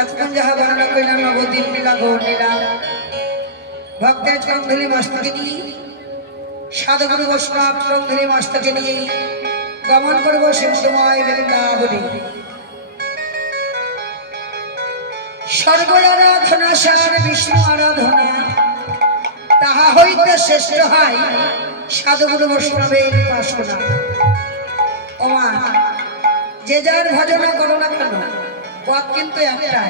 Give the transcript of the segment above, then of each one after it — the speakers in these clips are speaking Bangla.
এতক্ষণ যাহা বর্ণনা করিলাম নবদ্বীপ লীলা গৌর লীলা ভক্তের চরণধুলি মস্তকে নিয়ে সাধুগুরু বৈষ্ণব চরণধুলি মস্তকে নিয়ে গমন করব শিবসময় বৃন্দাবনে। স্বর্গ আরাধনা সার বিষ্ণু আরাধনা তাহা হইতে শ্রেষ্ঠ হয় সাধুগুরু বৈষ্ণবের উপাসনা। ওমা যে যার ভজনা করো না কেন পথ কিন্তু একটা।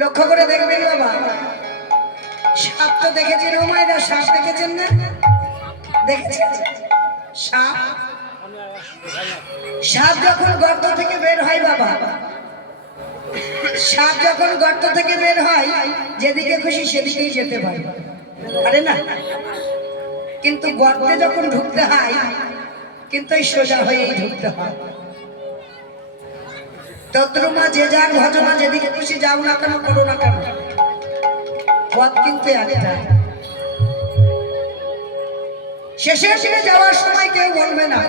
লক্ষ্য করে দেখবেন বাবা, সাপ তো দেখেছেন ওমাইরা, সাপ দেখেছেন না? দেখেছেন সাপ? সাপ যখন গর্ত থেকে বের হয় বাবা, সাপ যখন গর্ত থেকে বের হয় যেদিকে খুশি সেদিকেই যেতে পারে, আরে না? কিন্তু গর্তে যখন ঢুকতে হয় কিন্তু এই সোজা হয়েই ঢুকতে হয়। তদ্রুমা যে যার ভজনা যেদিকে খুশি যাও না কেন করো না কেন পথ কিন্তু একটা। শেষের দিকে যাওয়ার সময় কেউ বলবে না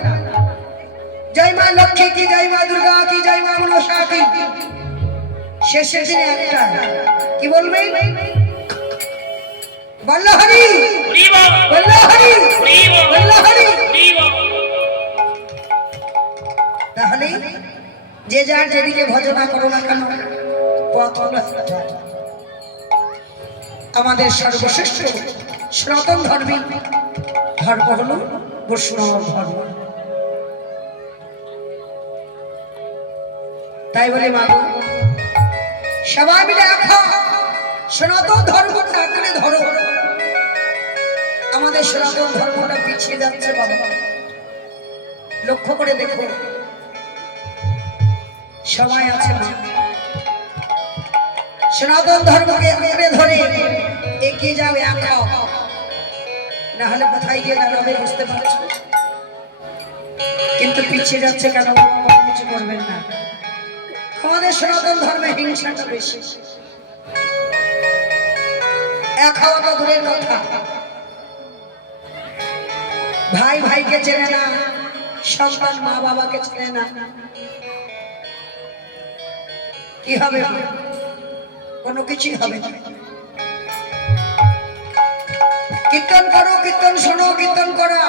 জয় মা লক্ষ্মী কি, জয় মা দুর্গা কি, জয় মা মনসা কি। শেষের দিনে একটা কি বলবে? বল্ল হরি বল্ল হরি বল্ল হরি। তাহলে যে যার যেদিকে ভজনা করো না কেন পথ হলো একটা। আমাদের সর্বশ্রেষ্ঠ সনাতন ধর্মী ধর্ম হলো বৈষ্ণব ধর্ম। তাই বলে মাগো সবাই মিলে এখন সনাতন ধর্মটা আঁকড়ে ধরো। আমাদের সনাতন ধর্মটা পিছিয়ে যাচ্ছে বাবা, লক্ষ্য করে দেখো। সময় আছে না, সনাতন ধর্মকে আঁকড়ে ধরে এগিয়ে যাবে আঁকাও, না হলে কোথায় গিয়ে দাঁড়াবে বুঝতে পারছো? কিন্তু পিছিয়ে যাচ্ছে কেন? কিছু করবেন না। আমাদের সনাতন ধর্মে হিংসাটা বেশি। এক হওয়া তো দূরের কথা, ভাই ভাইকে চেনে না, সন্তান মা বাবাকে চেনে না, কি হবে? কোনো কিছুই হবে না। কীর্তন করো, কীর্তন শোনো, কীর্তন করো,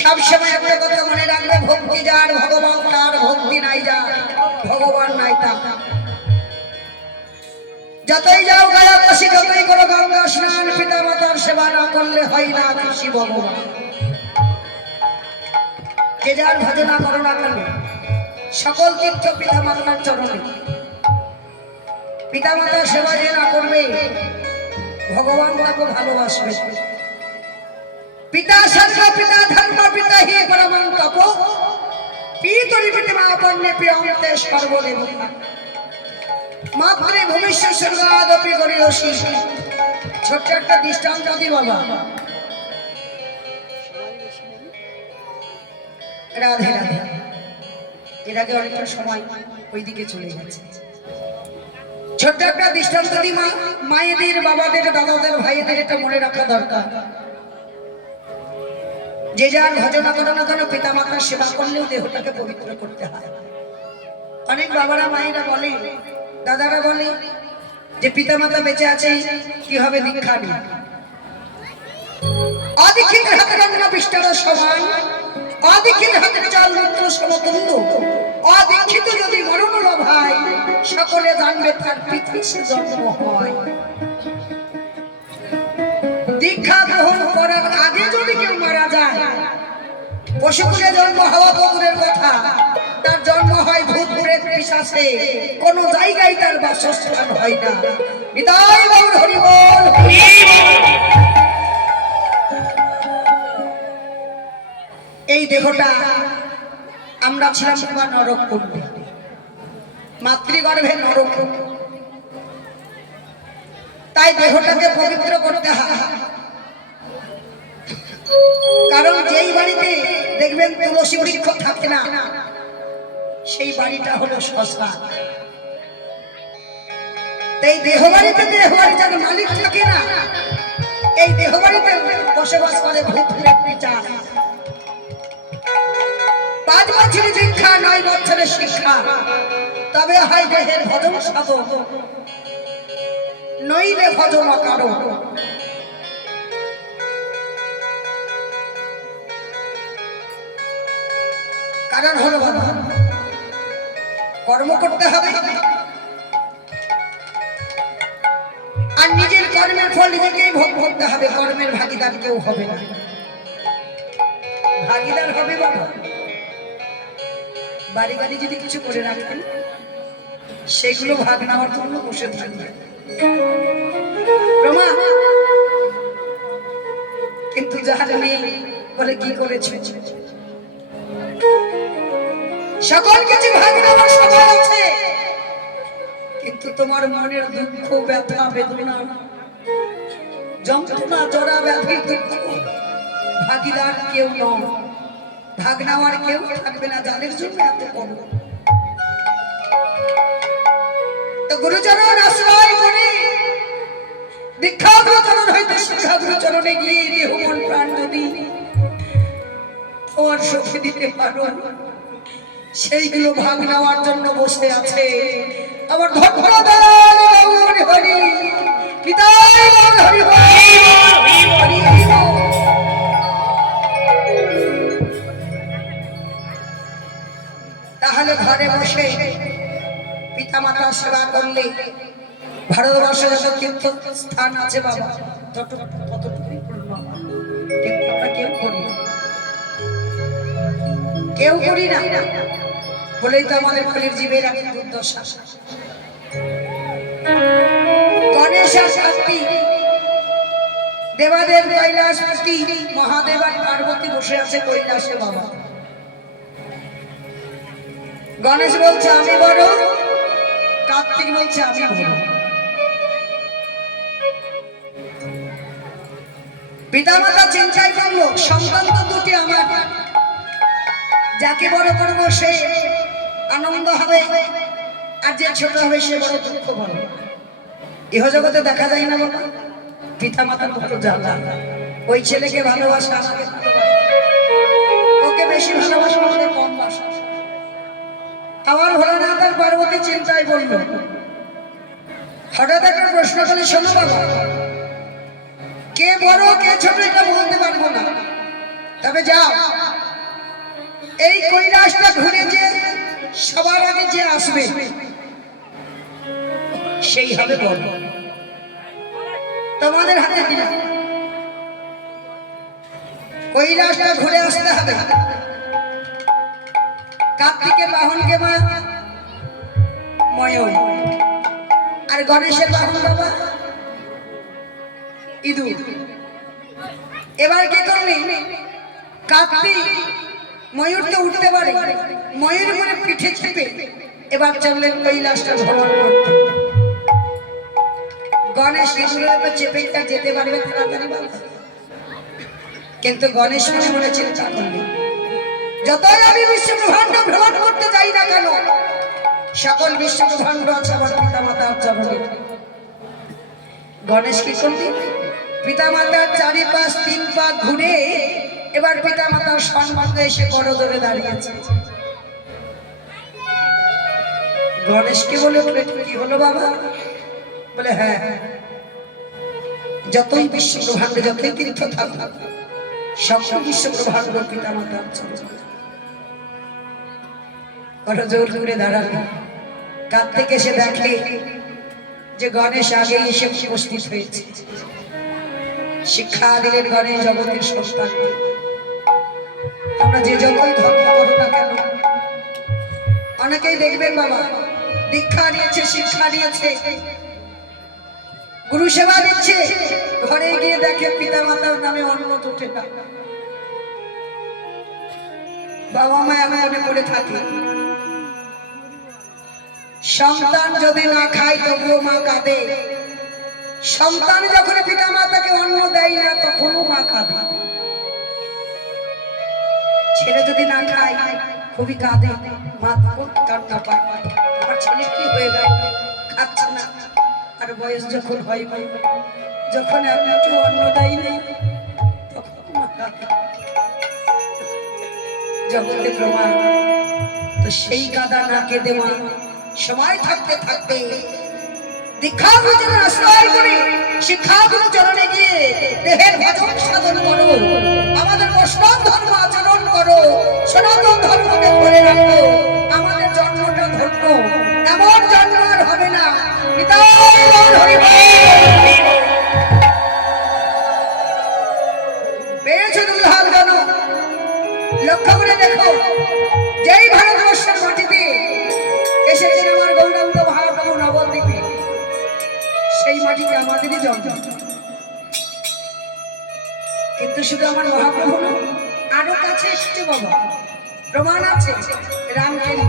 সবসময় একটা কথা মনে রাখবে, ভক্তি যার ভগবান তার, ভক্তি নাই যার ভগবান নাই তার। যতই যাও গায়া কাশি, যতই করো গঙ্গা স্নান, পিতা মাতার সেবা না করলে হয় না খুশি ভগবান। যে যার ভজনা করো না কেন সকল তীর্থ পিতা মাতার চরণে। পিতা মাতার সেবা যে না করবে ভগবান তাকে ভালোবাসবে। পিতা স্বর্গ পিতা ধর্ম পিতা হি পরমং তপ পিতরি পিতা আপন্নে প্রিয়ন্তে সর্বদেবতা মাতৃ ভূমিষ্য স্বর্গাদপি গরিয়সী। ছোট্ট একটা দৃষ্টান্ত দি বাবা। রাধে রাধে। এর আগে অনেকটা সময় ওইদিকে চলে গেছে। ছোট্ট একটা দৃষ্টান্ত দি মা, মায়েদের বাবাদের দাদাদের ভাইদের এটা মনে রাখা দরকার। যে যার ভজনা করো না কেন পিতা মাতার সেবা করলেও দেহটাকে পবিত্র করতে হয়। অনেক বাবারা মায়েরা বলে, দাদারা বলে যে পিতা মাতা বেঁচে আছে কি হবে দীক্ষা নিয়ে। অদীক্ষিত হাতের অন্ন পৃষ্ঠার সমান, অদীক্ষিত হাতের চাল মন্ত্র সমতুল্য। অদীক্ষিত যদি মরণ ভাই সকলে জানবে তার পৃথিবীতে জন্ম হয়। দীক্ষা গ্রহণ করার আগে যদি কেউ মারা যায়, পশুকুলে জন্ম হওয়া তো দূরের কথা, তার জন্ম হয় ভূত প্রেত পিশাচে, কোন জায়গায় তার বাসস্থান হয় না। নিতাই গৌর হরি বল। এই দেহটা আমরা ছিলাম নরক কুণ্ডে, মাতৃগর্ভে নরক। তাই দেহটাকে পবিত্র করতে হয়। কারণ যেই বাড়িতে দেখবেন তুলসী বৃক্ষ থাকে না সেই বাড়িটা হলো শ্মশান। তাই দেহ বাড়িতে যার মালিক থাকে না, এই দেহ বাড়িতে বসবাস করে ভূত প্রেত পিশাচ। 5 বছরের দীক্ষা 9 বছরের শিক্ষা, তবে হয় দেহের ভজন সাধন, নইলে ভজন অকারণ। কারণ হলো বাবা, কর্ম করতে হবে, আর নিজের কর্মের ফল নিজেকেই ভোগ করতে হবে। কর্মের ভাগিদার কেউ হবে না। ভাগিদার হবে বাবা বাড়ি গাড়ি যদি কিছু করে রাখেন, সেগুলো ভাগ নেওয়ার জন্য বসে থাকবে রমা। কিন্তু যাহার নেই বলে কি করেছে, সকল কিছু ভাগ নেওয়ার সময় আছে, কিন্তু তোমার মনের দুঃখ ব্যথা বেদনা যন্ত্রণা জরা ব্যাধি দুঃখ ভাগিদার কেউ নয়, ভাগ নেওয়ার কেউ থাকবে না। যাদের জন্য এত কম, তো গুরুচরণ আশ্রয় করে দীক্ষা গুরুচরণ হইতে শিক্ষা গুরুচরণে গিয়ে দেহ মন প্রাণ যদি তোমার সখী দিতে পারো, সেইগুলো ভাগ নেওয়ার জন্য বসে আছে আমার ধর্মদান হরি পিতাই হরি হরি। তাহলে ঘরে বসে পিতা মাতার সেবা করলে, ভারতবর্ষে যত তীর্থ স্থান আছে বাবা ততটুকুই করবো, কিন্তু আমরা কেউ করি না, কেউ করি না বলেই তো আমাদের কলির জীবের এক দুর্দশা। গণেশ আর কার্তিক, দেবাদেব কৈলাসপতি, মহাদেব আর পার্বতী বসে আছে কৈলাসে বাবা। গণেশ বলছে আমি বড়, কার্তিক বলছে আমি বড়। পিতা মাতা চিন্তায় করলো সন্তান তো দুটি আমার, যাকে বড় করবো সে আনন্দ হবে, আর যে ছোট হবে সে বড় দুঃখ পাবে। ইহ জগতে দেখা যায় না বাবা, পিতা মাতার ভালো জ্বালা, ওই ছেলেকে ভালোবাসা আমাকে ভালোবাসা, ওকে বেশি ভালোবাসা আমাকে কম বাসা। আমার ভোলানাথ আর পার্বতী চিন্তায় বলল, হঠাৎ একটা প্রশ্ন করলে শোনো বাবা, কে বড় কে ছোট এটা বলতে পারবো না, তবে যাও এই কৈলাসটা ঘুরে যে সবার আগে যে আসবে সেই হবে বড়, তোমাদের হাতে দিলাম। কৈলাসটা ঘুরে আসতে হবে। কার্তিকের বাহনকে মা ময়ূর, আর গণেশের বাহন বাবা ইঁদুর। এবার কি করলি, কার্তিক ময়ূর তো উঠতে পারে, ময়ূর করে পিঠে চেপে এবার চললেন কৈলাসটা ভ্রমণ করতে। গণেশ ইঁদুরের চেপে যেতে পারবে তাড়াতাড়ি বাবা, কিন্তু গণেশ মনে মনে চিন্তা করলেন, যতই আমি বিশ্ব ব্রহ্মাণ্ড ভ্রমণ করতে যাই না কেন, সকল বিশ্ব ব্রহ্মাণ্ড আছে আমার পিতা মাতার চরণে। গণেশ কি করলেন, পিতা মাতার চারিপাশ 3 পা ঘুরে এবার পিতা মাতার সম্মুখে এসে বড় ধরে দাঁড়িয়েছে। গণেশকে বলে কি হলো বাবা, বলে হ্যাঁ, যতই বিশ্ব ব্রহ্মাণ্ডে যতই তীর্থ থাকুক সকল বিশ্ব ব্রহ্মাণ্ড পিতা মাতার চরণে। বড় জোর করে দাঁড়ালো। কার্তিক এসে দেখে যে গণেশ আগে এসে উপস্থিত হয়েছে। শিক্ষা দিলেন গণেশ জগতের সন্তান, তোমরা যে যতই ধর্ম করো না কেন, অনেকেই দেখবেন বাবা দীক্ষা নিয়েছে, শিক্ষা নিয়েছে, গুরু সেবা দিচ্ছে, ঘরে গিয়ে দেখে পিতা মাতার নামে অন্ন জোটে না, বাবা মায়া মনে করে থাকে। সন্তান যদি না খায় তবুও মা কাঁদে, সন্তান যখন পিতা মাতাকে অন্ন দেয় না তখনও মা কাঁদে। ছেলে যদি না খায় খুবই কাঁদে, মা তখন কান্না পায়, আমার ছেলে কি হয়ে গেল খাচ্ছে না। আর বয়স যখন হয়, যখন একটু অন্ন দেয় নেই তখন মা কাঁদে। জগতে প্রমাণ। তো সেই কাদা না কেঁদে মা সময় থাকতে থাকতে দীক্ষাগুরুর আশ্রয় করে শিক্ষাগুরু চরণে গিয়ে দেহের ভজন সাধন করো, আমাদের বৈষ্ণব ধর্ম আচরণ করো, সনাতন ধর্মকে ধরে রাখো। আমাদের জন্মটা ধন্য, এমন জন্ম আর হবে না। পেয়েছো দুর্ভাগ জন, লক্ষ্য করে দেখো, যেই ভারতবর্ষের মাটিতে এসেছেন আমার গৌরাঙ্গ মহাপ্রভু নবদ্বীপে, সেই মাটিতে আমাদেরই জন্ম। কিন্তু শুধু আমার মহাপ্রভু না, আরো কাছে এসেছে বাবা, প্রমাণ আছে। রামকেলি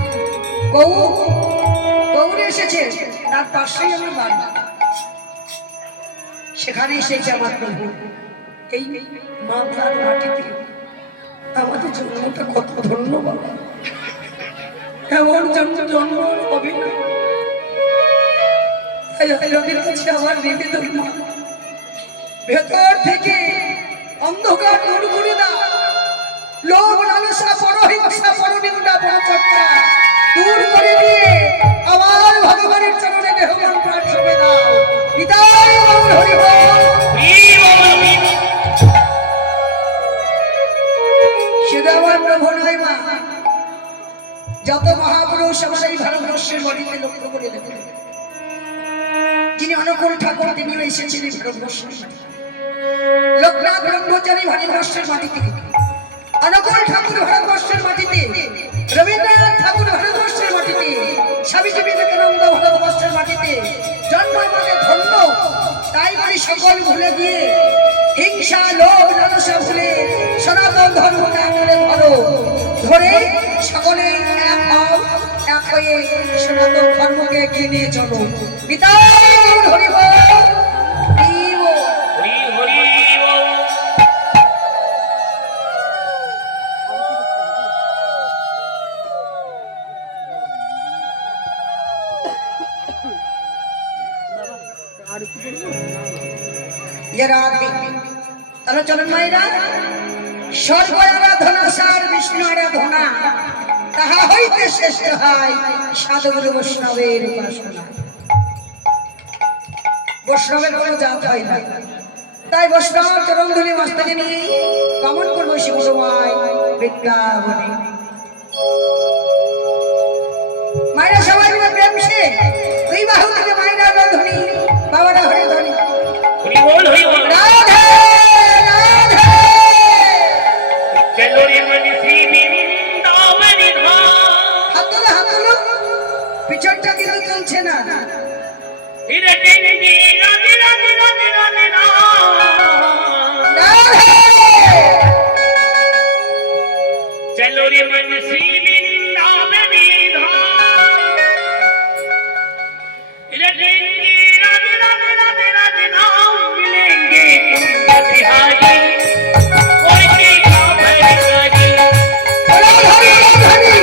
গৌড়ে এসেছে, তার পাশেই আমার বাড়ি, সেখানে এসেছে আমার প্রভু। এই মাতার মাটিতে আমাদের জন্মটা কত ধন্য বাবা, এমন জন্ম হবে না। আমার নিবেদন মা, ভেতর থেকে অন্ধকার দূর করে দাও, লোভ লালসা পরহিংসা পরনিন্দা পরচর্চা দূর করে দিয়ে আমার ভগবানের চরণে দেহ মন প্রাণ সঁপে দাও। বিদায় গৌর হরি বল। শুধু আমার প্রভু নয় মা, যত মহাপুরুষ আমার এই ভারতবর্ষের বাড়িতে লক্ষ্য করে দেখুন, যিনি অনুকূল ঠাকুর তিনিও এসেছেন এই ভারতবর্ষের মাটি। লোকনাথ ব্রহ্মচারী ভারতবর্ষের মাটি থেকে, অনুকূল ঠাকুর ভারতবর্ষের মাটিতে, রবীন্দ্রনাথ ঠাকুর ভারতবর্ষের মাটিতে, স্বামীজি বিবেকানন্দ ভারতবর্ষের মাটিতে জন্ম আমাদের ধন্য। তাই বলি সকল ভুলে গিয়ে হিংসা লোভ লালসা ভুলে সনাতন ধর্মকে আঁকড়ে ধরো, ধরে সকলে এক হও, এক হয়ে সনাতন ধর্মকে এগিয়ে নিয়ে চলো। বিদায় হরি বল। তাহলে চলেন মায়েরা, স্বর্গ আরাধনা সার বিষ্ণু আরাধনা, তাহা হইতে শ্রেষ্ঠ হয় সাধুগুরু বৈষ্ণবের উপাসনা। বৈষ্ণবের কোনো জাত হয় না, তাই বৈষ্ণব চরণধুলি মস্তকে নিয়ে গমন করবো শিবসময় বৃন্দাবনে। মায়েরা সবাই মিলে প্রেম সে দুই বাহু থেকে মায়েরা ধ্বনি, বাবারা হরে ধ্বনি। রাধে রাধে চলো রে মনি শ্রী বৃন্দাবনে হাত তোলো, পিছনটা কিন্তু চলছে না। রাধে রাধে রাধে রাধে রাধে চলো রে মনি শ্রী বৃন্দাবনে রাধে রাধে রাধে রাধে রাধে नाम मिलेंगे तुम बिहारी कोई के का भरकारी बोलो हरि हरि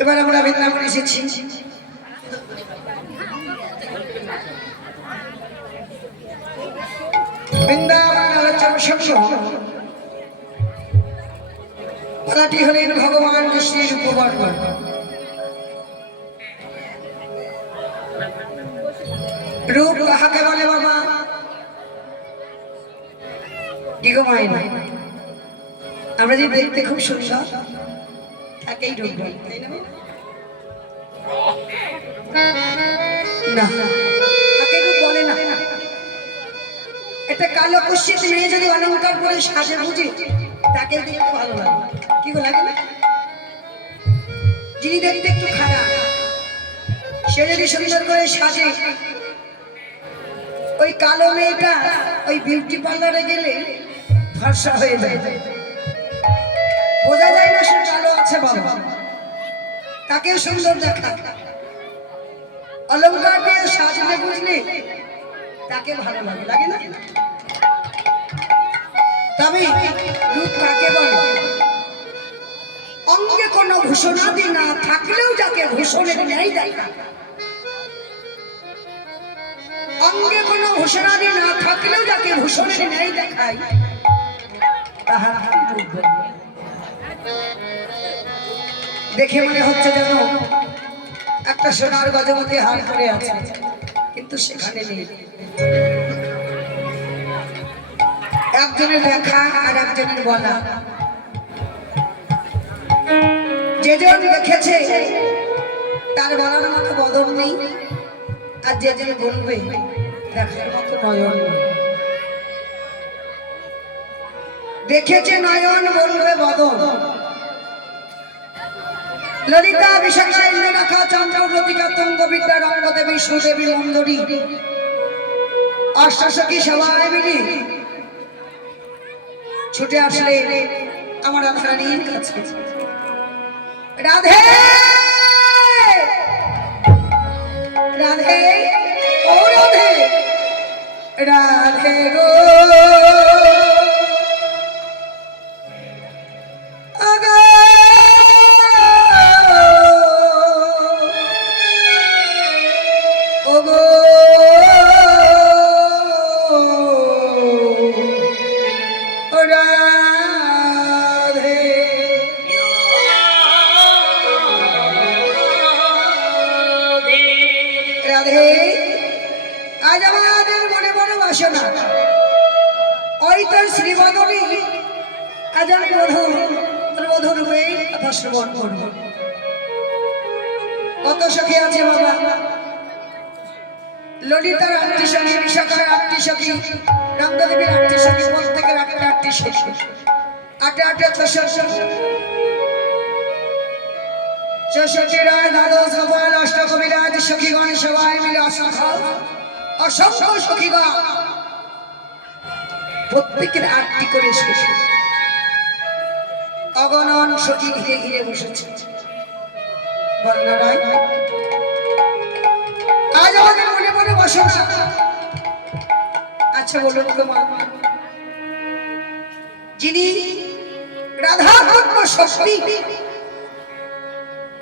এবার আমরা বৃন্দাবন এসেছি। বৃন্দাবন আলোচনা খেলাটি হলেন ভগবান কৃষ্ণের উপবর্ণ। রূপ কাহাকে বলে বাবা? কি গো মাইনা, আমরা যে দেখতে খুব সুন্দর তাকেই রূপ বলে, তাই না? না, তাকে রূপ বলে না। একটা কালো কুৎসিত মেয়ে যদি অলংকার করে সাজে বুঝি, তাকে দেখতে ভালো লাগে। কি গো লাগে না? যিনি দেখতে একটু খারাপ, সে যদি সুন্দর করে সাজে, ওই কালো মেয়েটা ওই বিউটি পার্লারে গেলে ফর্সা হয়ে যায়, বোঝা যায় না সে কালো আছে বাবা, তাকে সুন্দর দেখা। অলংকার দিয়ে সাজলে বুঝলে তাকে ভালো লাগে, লাগে না? তবে রূপ কাকে বলে? অঙ্গে কোনো ভূষণাদি না থাকলেও যাকে ভূষণের ন্যায় দেখা। অঙ্গে কোনো ভূষণাদি না থাকলেও যাকে ভূষণের ন্যায় দেখায়, তাহার রূপ বলে। দেখে মনে হচ্ছে যেন একটা সোনার গজমতি হার করে আছে, কিন্তু সেখানে নেই। একজনের দেখা আর একজনের বলা। যেজন দেখেছে তার বলার মতো বদন নেই, আর যেজন বলবে দেখার মতো নয়ন নেই। দেখেছে নয়ন, বলবে বদন। ললিতা বিশাখা ইন্দ্রনাখা চন্দ্রবতিকা তুঙ্গবিদ্যা রঙ্গদেবী সুদেবী মন্দরী অষ্টসখী সবাই মিলে ছুটে আসলে আমার রানীর কাছে। রাধে রাধে ও রাধে, রাধে গো আজ আমাদের মনে মনে বাসনা, ওই তোর শ্রীবদনী আজ আমি মধুর রূপে কথা শ্রবণ করবো। কত সখী আছে বাবা, ললিতার 8টি সখী, বিশাখার 8টি সখী, রঙ্গদেবীর 8টি সখী, প্রত্যেকের 8টি সখী, 8 64 রায় দ্বাদশ গোপাল অষ্টকবিরাজ সখীগণ সবাই মিলে অসংখ্য সখীগণ, প্রত্যেকের 8টি করে সখী, অগণন সখী ঘিরে ঘিরে বসেছে। বর্ণরায় আজ আমাদের মনে মনে বসনা। আচ্ছা বলুন তো মা, যিনি রাধা পূর্ণ শক্তি,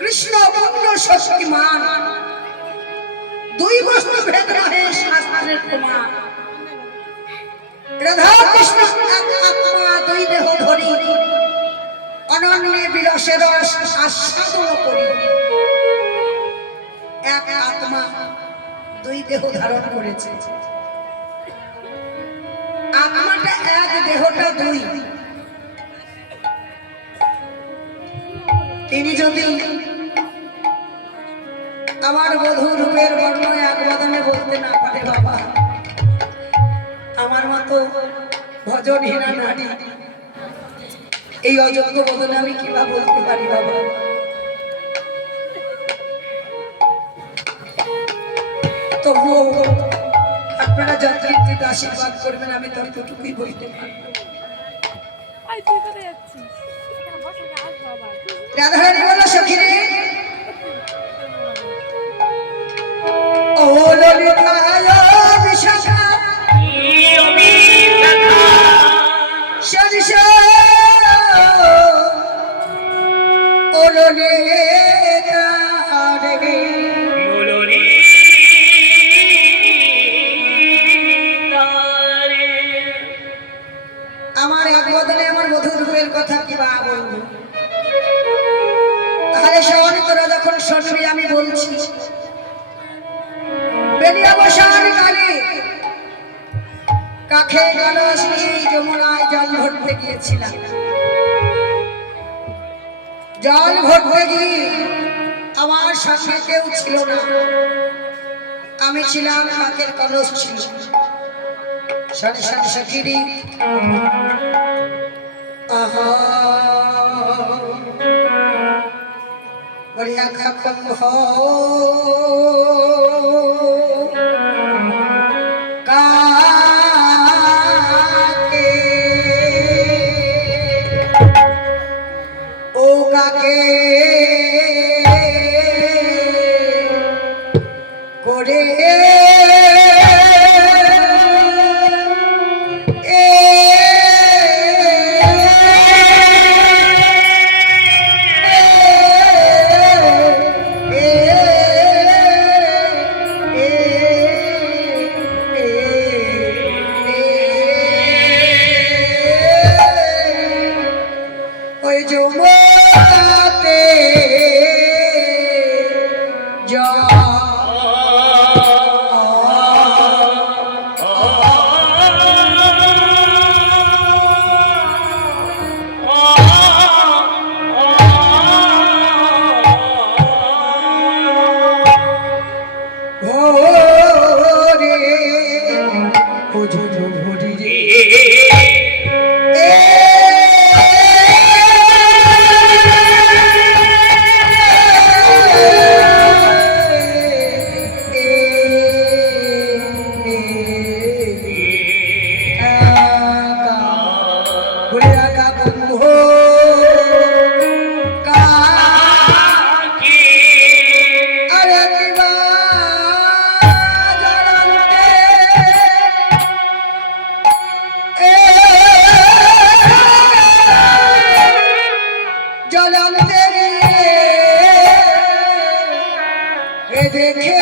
কৃষ্ণ পূর্ণ শক্তিমান, দুই বস্তু ভেদ নহে শাস্ত্রের প্রমাণ। রাধা কৃষ্ণ এক আত্মা, দুই দেহ ধরি, অনন্যে বিরসে রস আস্বাদন করি। এক আত্মা দুই দেহ ধারণ করেছে, আত্মাটা এক, দেহটা দুই। তিনি যদি আমার বধূ রূপের বর্ণ এক বদনে বলতে না পারে বাবা, আমার মতো ভজনহীনা নারী এই অযোগ্য বদনে আমি কিভাবে বলতে পারি বাবা? তবুও আপনারা যথারীতি আশীর্বাদ করবেন, আমি ততটুকুই বলতে পারবো। রাধারানী বলো সখী রে ও ললিতায় বিশাখা সরিষা ও ললিতা রে আমার এক বদলে আমার মধুর রূপের কথা কি বা বলবো তাহলে শহরে তোরা যখন শুনবি আমি বলছি বেরিয়ে বসার কালে কাখে কলস নিয়ে যমুনায় জল ভরতে গিয়েছিলাম জল ভরতে গিয়ে আমার সঙ্গে কেউ ছিল না আমি ছিলাম কাকের কলস ছিল সারি সারি সখিরি আহা বলিয়া খাকম হো কাকে ও কাকে করে ওই যমুনাতে দেখে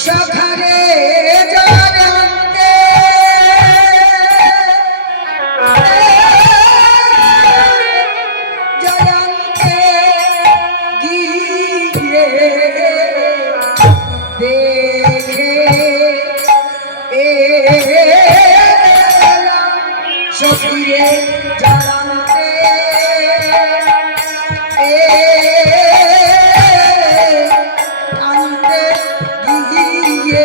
সখারে দেখে সখিরে জানতে আনতে গিয়ে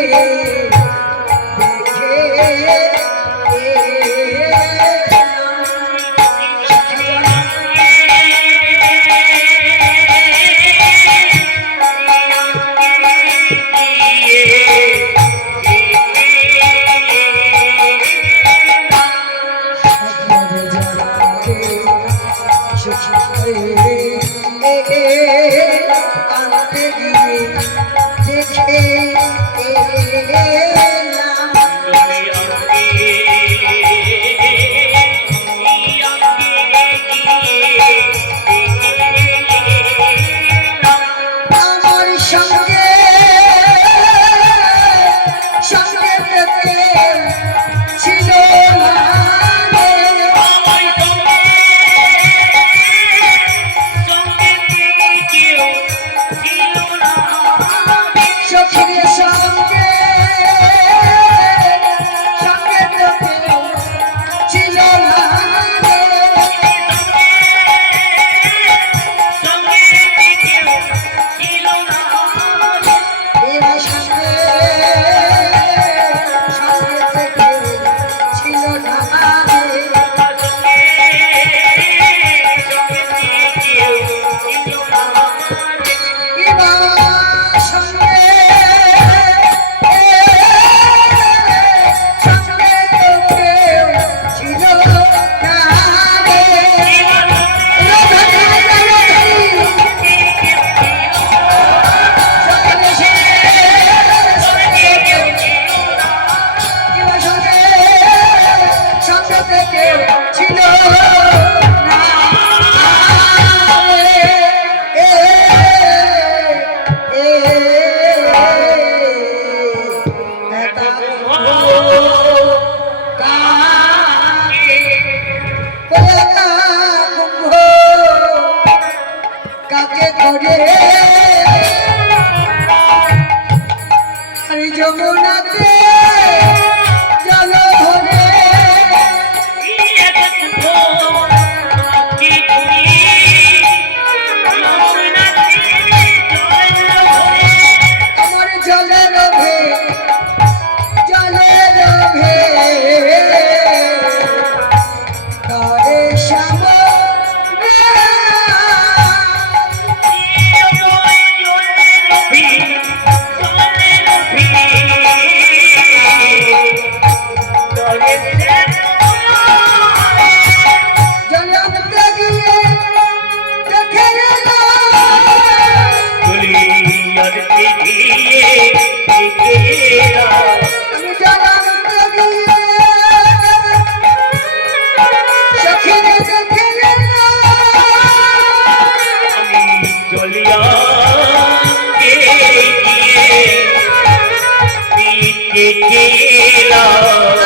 দেখে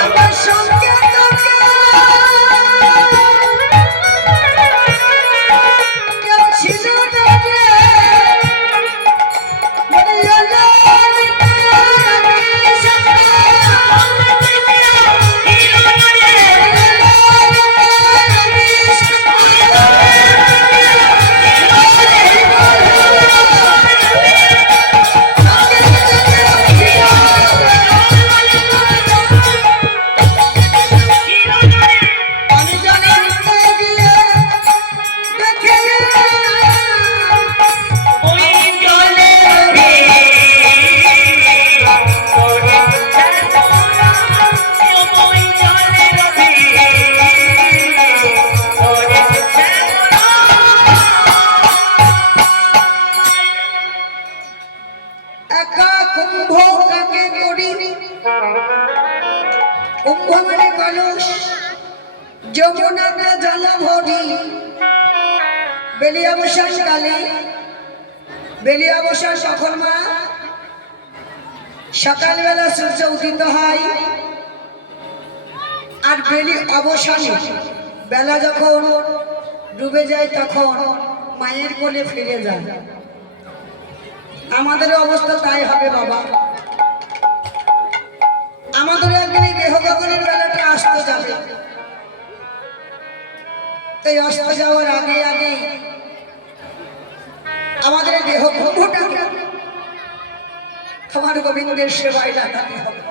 আমার সঙ্গে তোকে কেউ ছিল না রে যমুনাতে জল ভরি বেলি অবসান কালে বেলি অবসান সখন মা সকালবেলা সূর্য উদিত হয় আর বেলি অবসানে বেলা যখন ডুবে যায় তখন মায়ের কোলে ফিরে যায়। আমাদের অবস্থা তাই হবে বাবা, আমাদের একদিন এই দেহ গগনের বেলাটা আসতে যাবে। তাই আসতে যাওয়ার আগে আগে আমাদের দেহ কুম্ভটাকে আমার গোবিন্দের সেবায় লাগাতে হবে।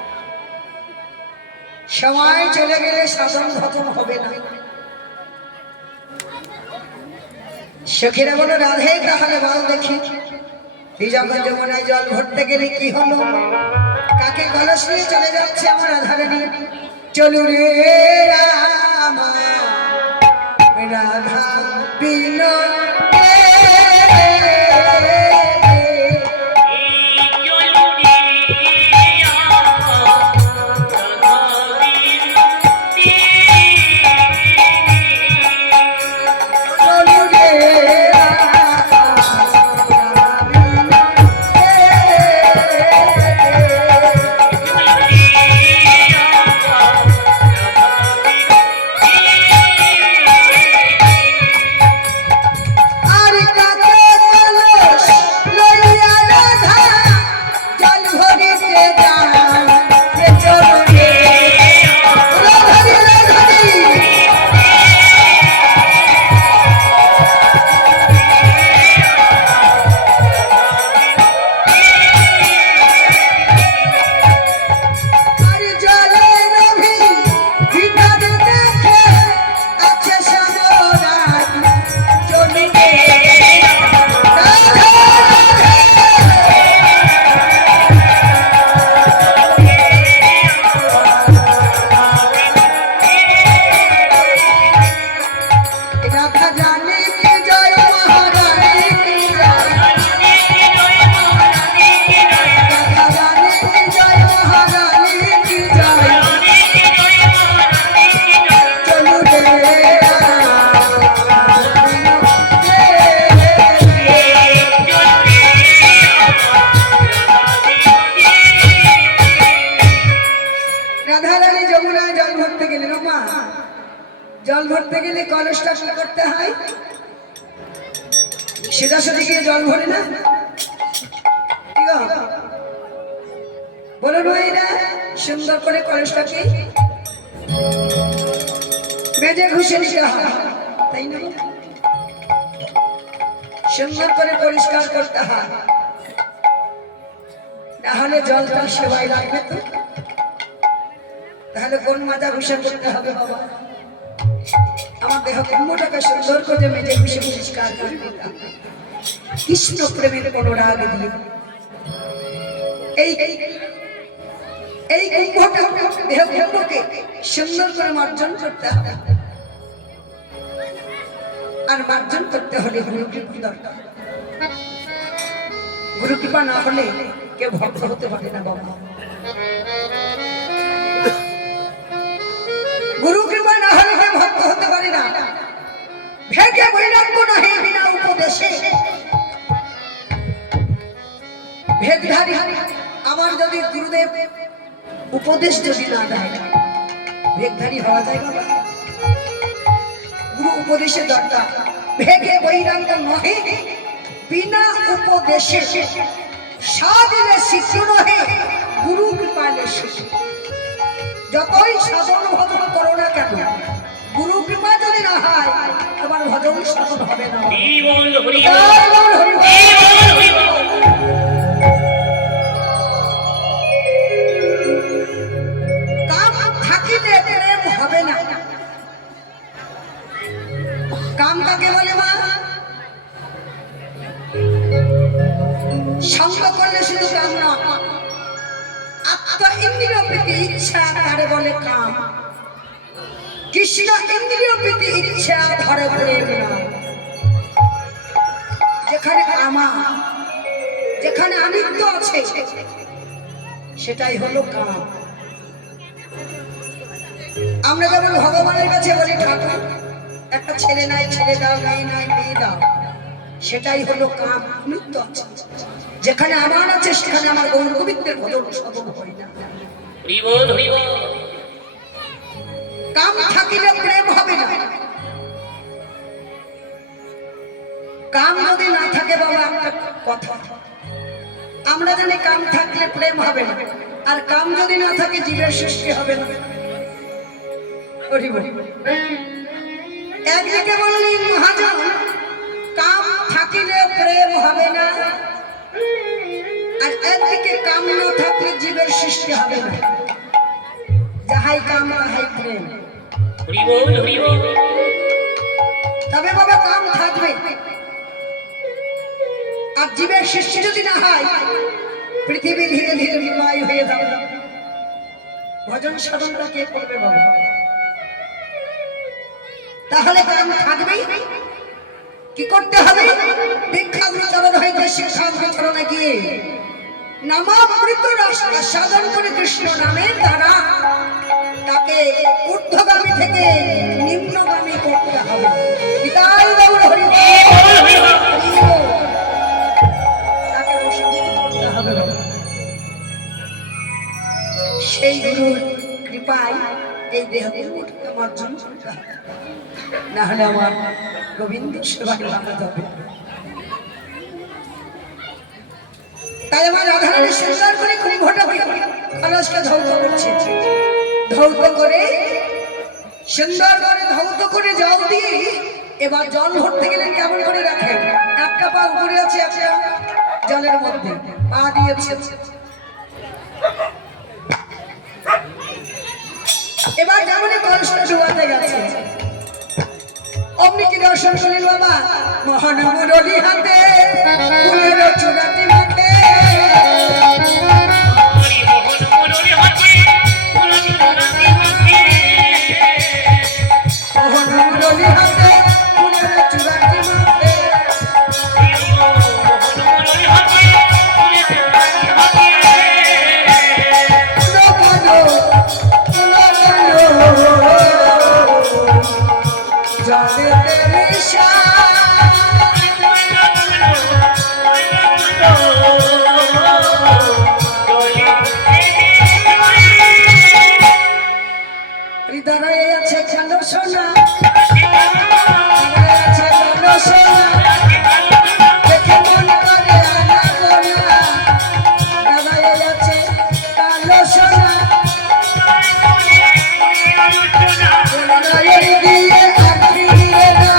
সময় চলে গেলে সাধন ভজন হবে না। সখীরা বলো রাধে তাহলে বল দেখি এই যখন যমুনায় জল ভরতে গেলে কি হলো? কাকে কলস নিয়ে চলে যাচ্ছে আমার আধারে নিয়ে? চলু রে আমার রাধা বিনো জল ভরতে গেলে কলসটা কি করতে হয়? সোজাসুজি গিয়ে জল ভরে না? বলুন ভাইরা, সুন্দর করে কলসটাকে মেজে ঘষে নিতে হয়, তাই না? সুন্দর করে পরিষ্কার করতে হয়, নাহলে জলটা সেবায় লাগবে তো। তাহলে কোন মাজা ঘষা করতে হবে বাবা? আমার দেহ কুম্ভটাকে সুন্দর করে মেজে ঘষে পরিষ্কার করে দিতে হবে কৃষ্ণ প্রেমের অনুরাগ দিয়ে। এই কুম্ভটা দেহ কুম্ভকে সুন্দর করে মার্জন করতে হবে, আর মার্জন করতে হলে গুরু কৃপা দরকার। গুরু কৃপা না হলে কেউ ভক্ত হতে পারে না বাবা। গুরু কৃপা না হলে কেউ ভক্ত হতে পারে না। ভেগে বৈরাগ্য নহে বিনা উপদেশে। ভেদধারী আমার যদি গুরুদেব উপদেশ যদি না দেয় ভেগধারী হওয়া যায় বাবা। গুরু উপদেশের দরকার। ভেগে বৈরাগ্য নহে, বিনা উপদেশে সাধনে শিষ্য নহে, গুরু কৃপালে শিষ্য। যতই সাধন ভজন করো না কেন, গুরু কৃপা যদি না হয় তোমার ভজন সাধন হবে না। কাম থাকিলে প্রেম হবে না। কাম কাকে বলে মা? সঙ্গ করলে শুধু কাম না, আত্মা ইন্দ্রিয় প্রীতি ইচ্ছা তারে বলে কাম। কৃষ্ণ ইন্দ্রিয় প্রীতি ইচ্ছা ধরে প্রেম না। যেখানে আমা, যেখানে আনন্দ আছে সেটাই হলো কাম। আমরা যেমন ভগবানের কাছে বলি ঠাকুর একটা ছেলে নাই ছেলে দাও, মেয়ে নাই মেয়ে দাও, সেটাই হলো কাম। আনন্দ আছে যেখানে আমার আছে সেখানে আমার গৌর গোবিন্দের ভজন সাধন হয় না। কাম থাকিলে প্রেম হবে না। কাম যদি না থাকে বাবা, একটা কথা আমরা জানি কাম থাকলে প্রেম হবে না, আর কাম যদি না থাকে জীবের সৃষ্টি হবে না। একদিকে বললেন মহাজন কাম থাকিলে প্রেম হবে না, আর একদিকে কাম না থাকলে জীবের সৃষ্টি হবে না। যাহাই কাম তাহাই প্রেম। তবে বাবা কাম থাকবে, আর জীবের সৃষ্টি যদি না হয় পৃথিবী ধীরে ধীরে বিময় হয়ে যাবে। ভজন সাধনটা কে করবে বাবা? তাহলে কাম থাকবেই। কি করতে হবে? দীক্ষা বিচরণ হইতে শিক্ষা বিচরণে গিয়ে নামামৃত রাস্তা সাধন করে কৃষ্ণ নামের দ্বারা তাকে ঊর্ধ্বগামী থেকে নিম্নগামী করতে হবে। বিদায় গৌর হরি তাকে বশীভূত করতে হবে। সেই গুরুর কৃপায় এই দেহকে অর্জন করতে হবে, না হলে আমার গোবিন্দ সেবাকে ভাঙা যাবে। তাই আমার রাধারানী সুন্দর করে কুম্ভটা কলসকে ধৌত করছে। ধৌত করে সুন্দর করে ধৌত করে জল দিয়ে এবার জল ভরতে গেলে কেমন করে রাখে? একটা পা উপরে আছে, একটা জলের মধ্যে পা দিয়েছে। এবার যেমনই কলসটা ডুবাতে গেছে অমনি কি দর্শন করেন বাবা? মহান মুরলী হাতে ফুলের চূড়াটি মাঠে, মহান মুরলী হাতে ফুলের চূড়াটি মাঠে, হৃদয়ে আছে কালো সোনা, আছে কালো সোনা, দেখে মন করে আনা গোনা। হৃদয়ে আছে কালো সোনা, হৃদয়ে দিয়ে আখি দিয়ে না।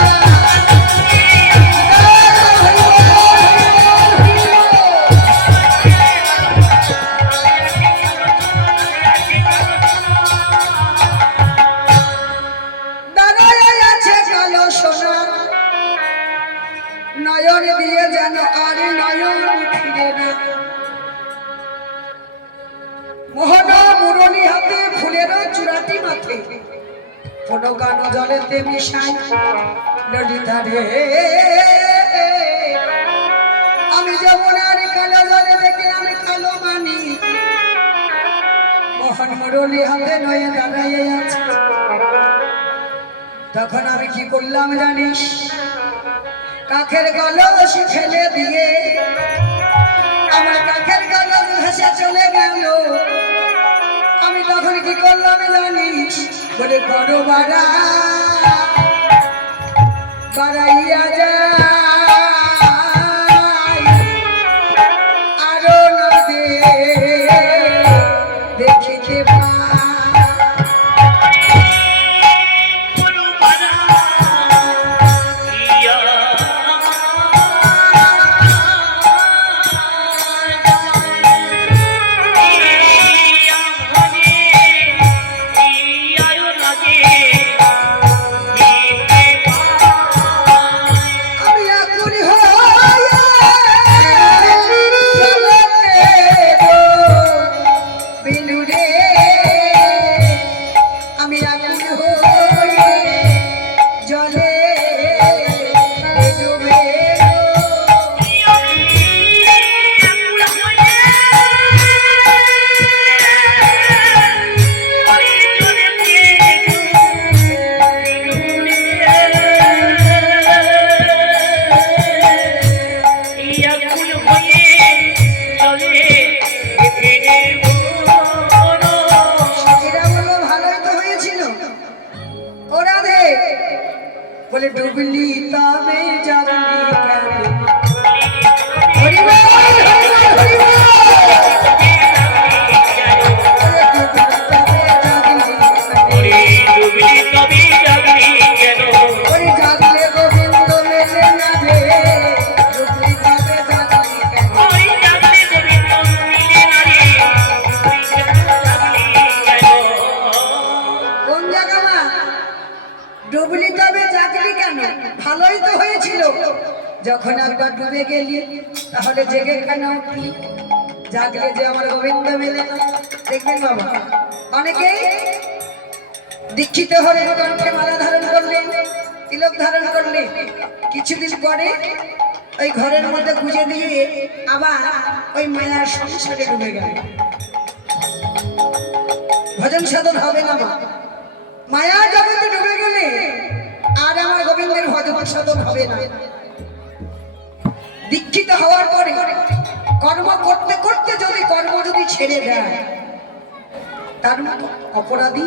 নয়ন দিয়ে যেন আর নয়ন ফিরে না। মোহন মুরলী হাতে ফুলের চূড়াটি মাথে, কোন গান জলেতে মিশাই ললিতা রে। আমি যমুনার কালো জলে দেখলাম কালো মানি, মোহন মুরলী হাতে নয়ে দাঁড়াইয়ে আছে। তখন আমি কি করলাম জানিস? কাকের গলস ফেলে দিয়ে আমার কাকের গলস ভেসে চলে গেল। আমি কি করলাম জানিস বলে বড় বাড়া বাড়াইয়া যায় আরো না দে দেখিতে বলে ডুবলি তবে যাবি ডুবলি তবে জাগলি কেন ভালোই তো হয়েছিল যখন একবার ডুবে গেলি তাহলে জেগে কেন উঠলি জাগলে যে আমার গোবিন্দ মেলে না দেখবেন বাবা অনেকেই দীক্ষিত হলে কণ্ঠে মালা ধারণ করলেন তিলক ধারণ করলে কিছুদিন পরে ওই ঘরের মধ্যে গুজে দিয়ে আবার ওই মায়ার সংসারে ডুবে গেল ভজন সাধন হবে না মায়া জগতে ডুবে গেলে আর আমার গোবিন্দের ভজন সাধন হবে না দীক্ষিত হওয়ার পরে কর্ম করতে করতে যদি কর্ম যদি ছেড়ে দেয় তার মতো অপরাধী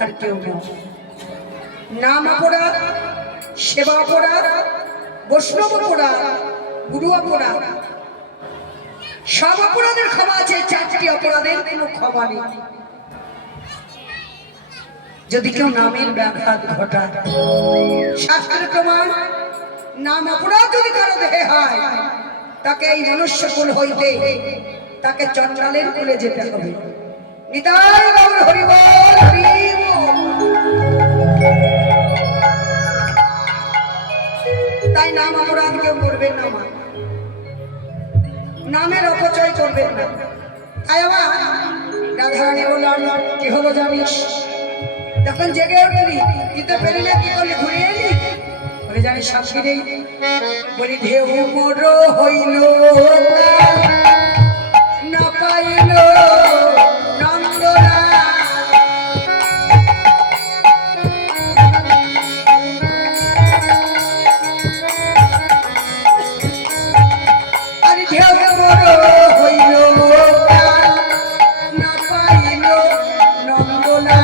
আর কেউ না নাম অপরাধ সেবা অপরাধ বৈষ্ণব অপরাধ গুরু অপরাধ সব অপরাধের ক্ষমা আছে চারটি অপরাধের কোনো ক্ষমা নেই যদি কেউ নামের ব্যাঘাত ঘটায় শাস্ত্রের প্রমাণ নাম অপরাধ যদি কারো দেহে হয় তাকে এই মনুষ্য কুল হইতে তাকে চন্ডালের কুলে যেতে হবে নিতাই গৌর হরি বল হরি বল। তাই নাম অপরাধ কেউ করবেন না মা নামের অপচয় করবেন না তাই আমার রাধারানী বললাম কি হলো জানিস তখন জেগে উঠলি দিতে পেরিলে কি করলি ঘুরে এলি বলে জানিস সাক্ষী নেই বলি ঢেউ বড় হইল না পাইল নন্দরা আরে ঢেউ বড় হইল না পাইল নন্দরা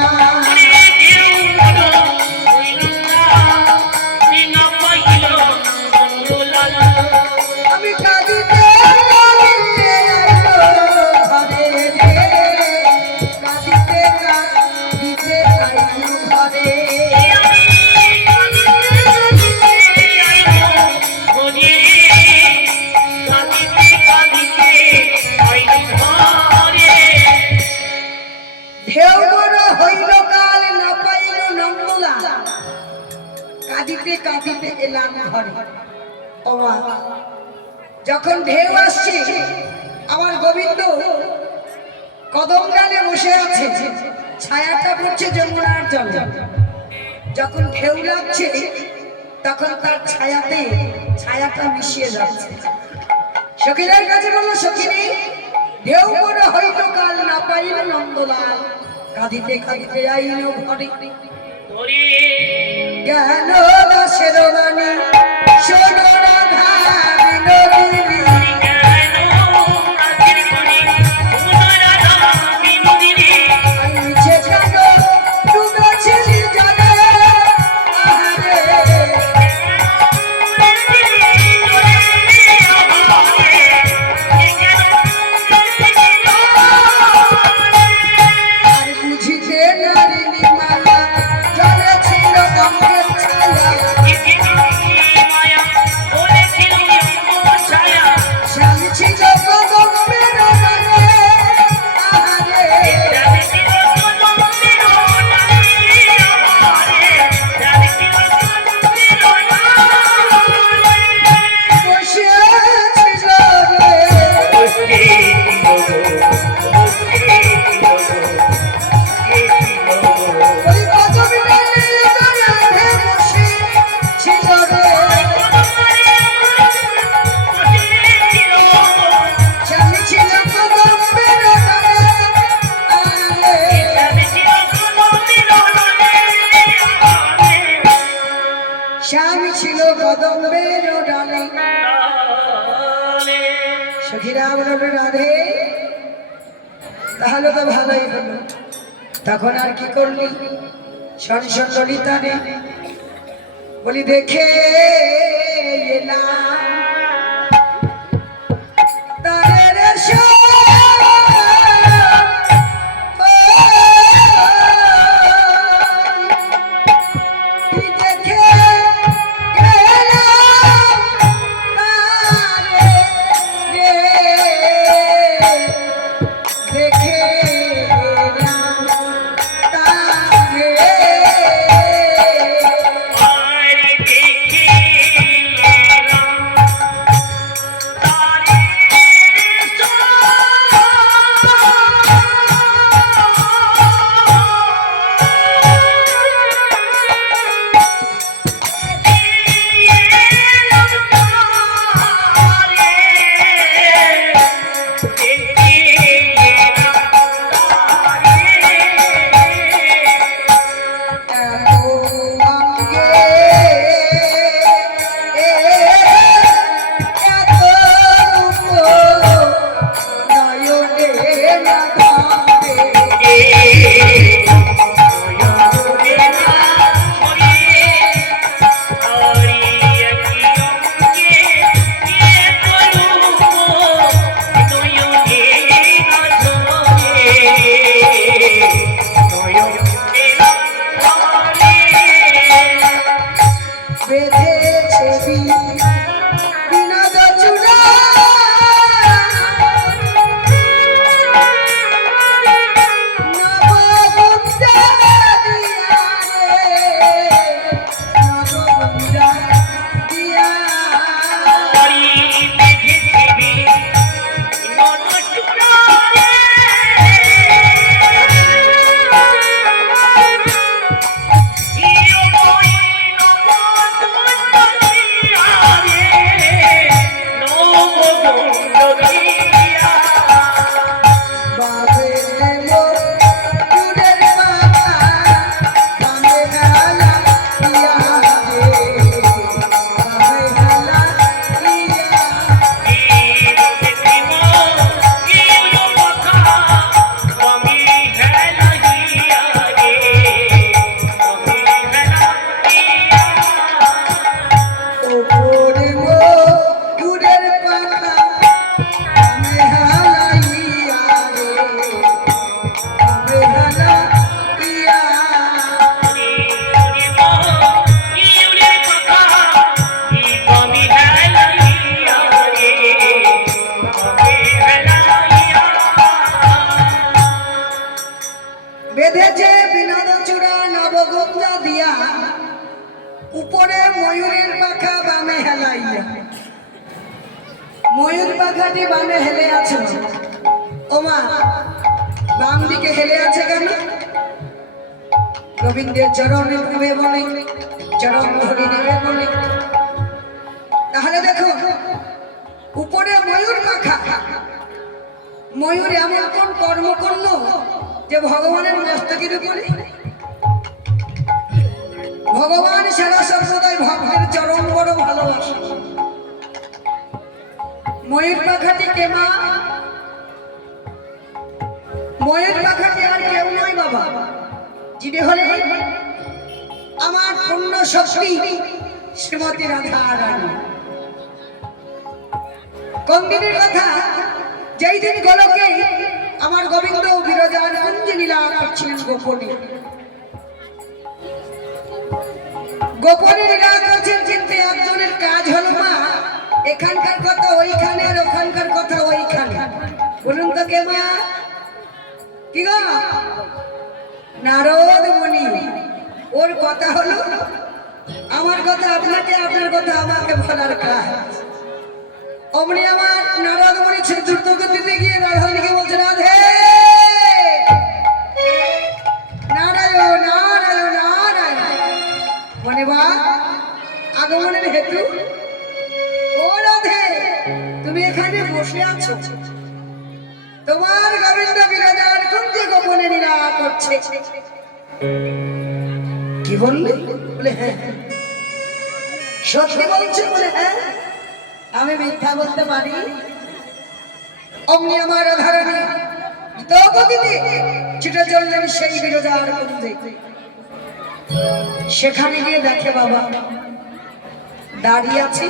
যখন ঢেউ আসছে আমার গোবিন্দ কদম ডালে বসে আছে ছায়াটা পড়ছে যমুনার জলে যখন ঢেউ লাগছে তখন তার ছায়াতে ছায়াটা মিশিয়ে যাচ্ছে সখীদের কাছে বললো সখীনি ঢেউ বড় হইতো কাল না পাইল নন্দলাল কাঁদিতে কাঁদিতে আইল ঘরে জ্ঞান দাসের বাণী শোনো রাধা বিনোদিনী মিছে বলল রাধে তাহলে তো ভালোই হলো। তখন আর কি করলি সরসর ললিতা নে বলি দেখে এলাম তারের বেঁধেছে বিনোদ চূড়া নবগঙ্গা দিয়া উপরে ময়ূরের পাখা বামে হেলাইয়া ময়ূর পাখাটি বামে হেলে আছে ওমা বাম দিকে হেলে আছে কেন গোবিন্দের চরণে নেবে বলে চরণ ধরে নেবে বলে তাহলে দেখো উপরে ময়ূর পাখা ময়ূর এমন কোন কর্ম করলো যে ভগবানের মস্তকের উপরে ভগবান সারা সর্বদাই ভক্তের চরণ বড় ভালোবাসে ময়ূর পাখাটি কে মা ময়ূর পাখাটি আর কেউ নয় বাবা যিনি হলেন আমার পূর্ণ শক্তি শ্রীমতী রাধা রানী কোন দিনের কথা যেই দিন গোলকে আমার গোবিন্দ বিরজার কুঞ্জে লীলা করছিলেন গোপনে গোপনে লীলা করছেন কিন্তু একজনের কাজ হলো মা এখানকার কথা ওইখানে আর ওখানকার কথা ওইখানে বলুন তো কে মা কি গো নারদ মুনি ওর কথা হলো আমার কথা আপনাকে আপনার কথা আমাকে বলার কাজ অমনি আমার নারদ মুনি দ্রুত গতিতে গিয়ে রাধারানীকে বলছে রাধে নারায়ণ নারায়ণ নারায়ণ মনে বা আগমনের হেতু ও রাধে তুমি এখানে বসে আছো তোমার গোবিন্দ বিরাজার কুঞ্জে গোপনে লীলা করছে কি বললে বলে হ্যাঁ সত্যি বলছে বলে হ্যাঁ আমি মিথ্যা বলতে পারি অমনি আমার রাধারানী দ্রৌপদীতে ছুটে চললেন সেই বিরজার কুঞ্জে। সেখানে গিয়ে দেখে বাবা দাঁড়িয়ে আছে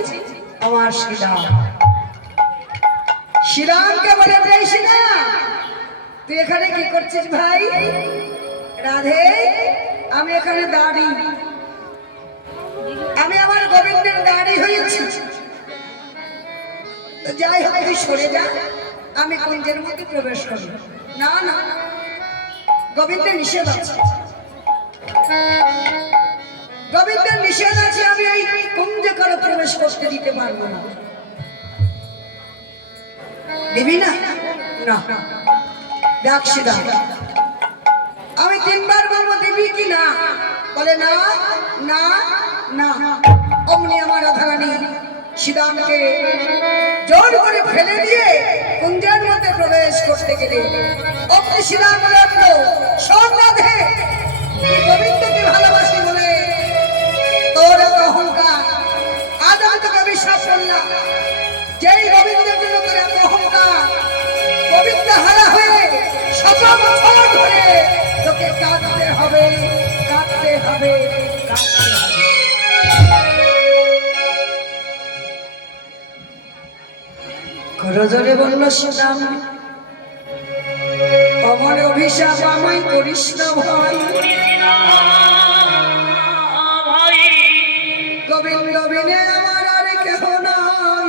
আমার শ্রীরাম। শ্রীরামকে বলে, শ্রীরাম তুই এখানে কি করছিস ভাই? রাধে আমি এখানে দাঁড়িয়ে, আমি আমার গোবিন্দের দাঁড়ি হয়েছি। যাই হোক তুই সরে যা, আমি কুঞ্জের মধ্যে প্রবেশ করি। না না, গোবিন্দের নিষেধ আছে, গোবিন্দের নিষেধ আছে, আমি এই কুঞ্জে করে প্রবেশ করতে দিতে পারবো না। দিবি না? না। দেখ শ্রীরাম, আমি তিনবার বলবো দিবি কি না? বলে না না না। অমনি আমার রাধারানী শ্রীরামকে জোর করে ফেলে দিয়ে কুঞ্জের মধ্যে প্রবেশ করতে গেলে অমনি শ্রীরাম বলে উঠলো, শোন রাধে, তুই গোবিন্দকে ভালোবাসি বলে তোর এত অহংকার। আজ আমি তোকে অভিশাপ করলাম, যেই গোবিন্দের জন্য তোর এত অহংকার, গোবিন্দ হারা হয়ে শত বছর ধরে তোকে কাঁদতে হবে, কাঁদতে হবে, কাঁদতে হবে। করজোরে বলল শ্রীরাম, অমর অভিশাপ আমায় করিস না ভাই। গোবিন্দ বিনে আমার আর কেহ নাই,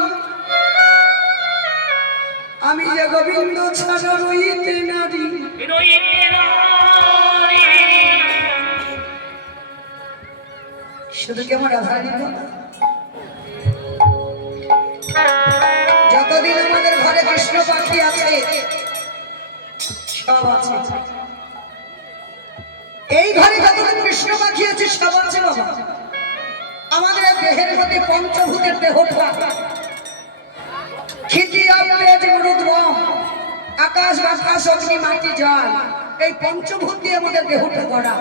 আমি যে গোবিন্দ ছাড়া রইতে নারী। শুধু কি আমার রাধারানী, যতদিন আমাদের ঘরে কৃষ্ণ পাখি আছে সব আছে, এই ঘরে যতদিন কৃষ্ণ পাখি আছে সব আছে বাবা। আমাদের দেহের মধ্যে পঞ্চভূতের দেহটা, ক্ষিতি আবেজ মরুদ্রম, আকাশ বাতাস অগ্নি মাটি জল, এই পঞ্চভূত দিয়ে আমাদের দেহটা গড়া।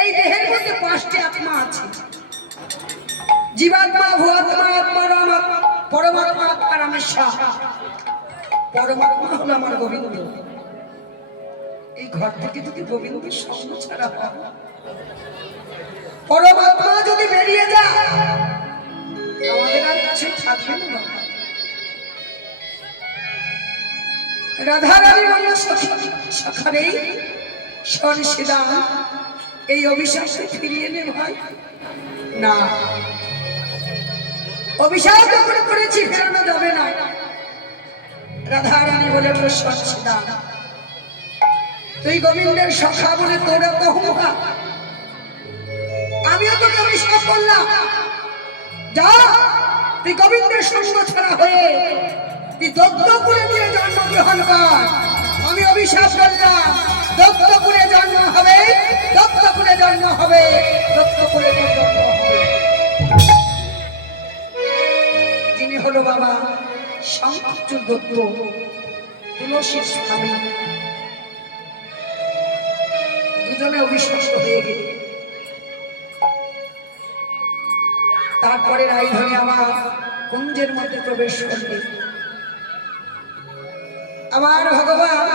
এই দেহের মধ্যে 5টি আত্মা আছে, জীবাত্মা, ভূআত্মা, আত্মারাম, পরমাত্মা, পরমেশ্বর। পরমাত্মা হলো আমার গোবিন্দ। এই ঘর থেকে যদি গোবিন্দের স্বপ্ন ছাড়া হয়, পরমাত্মা যদি বেরিয়ে যায়, আমাদের আর কিছু থাকবে না। রাধারানী বলল, সখারে শোন শ্রীরাম, এই অভিশাপকে ফিরিয়ে নে ভাই। না, অভিশাপ যখন করেছি ফেরানো যাবে না। রাধারানী বলে, শোন শ্রীরাম, তুই গোবিন্দের সখা বলে তোর এত অহংকার, আমিও তোকে অভিশাপ করলাম, যা তুই গোবিন্দের সঙ্গ ছাড়া হয়ে তুই দত্তপুরে দিয়ে জন্মগ্রহণ কর। আমি অভিশাপ করলাম, দত্তপুরে জন্ম হবে, দত্তপুরে জন্ম হবে, দত্তপুরে জন্ম হবে। যিনি হলো বাবা শঙ্করচূড় দত্ত, তুলসীর স্বামী, দুজনে অবিশ্বাস্ত হয়ে গেল। তারপরে রাই ধরে আমার কুঞ্জের মধ্যে প্রবেশ করবে। আমার ভগবান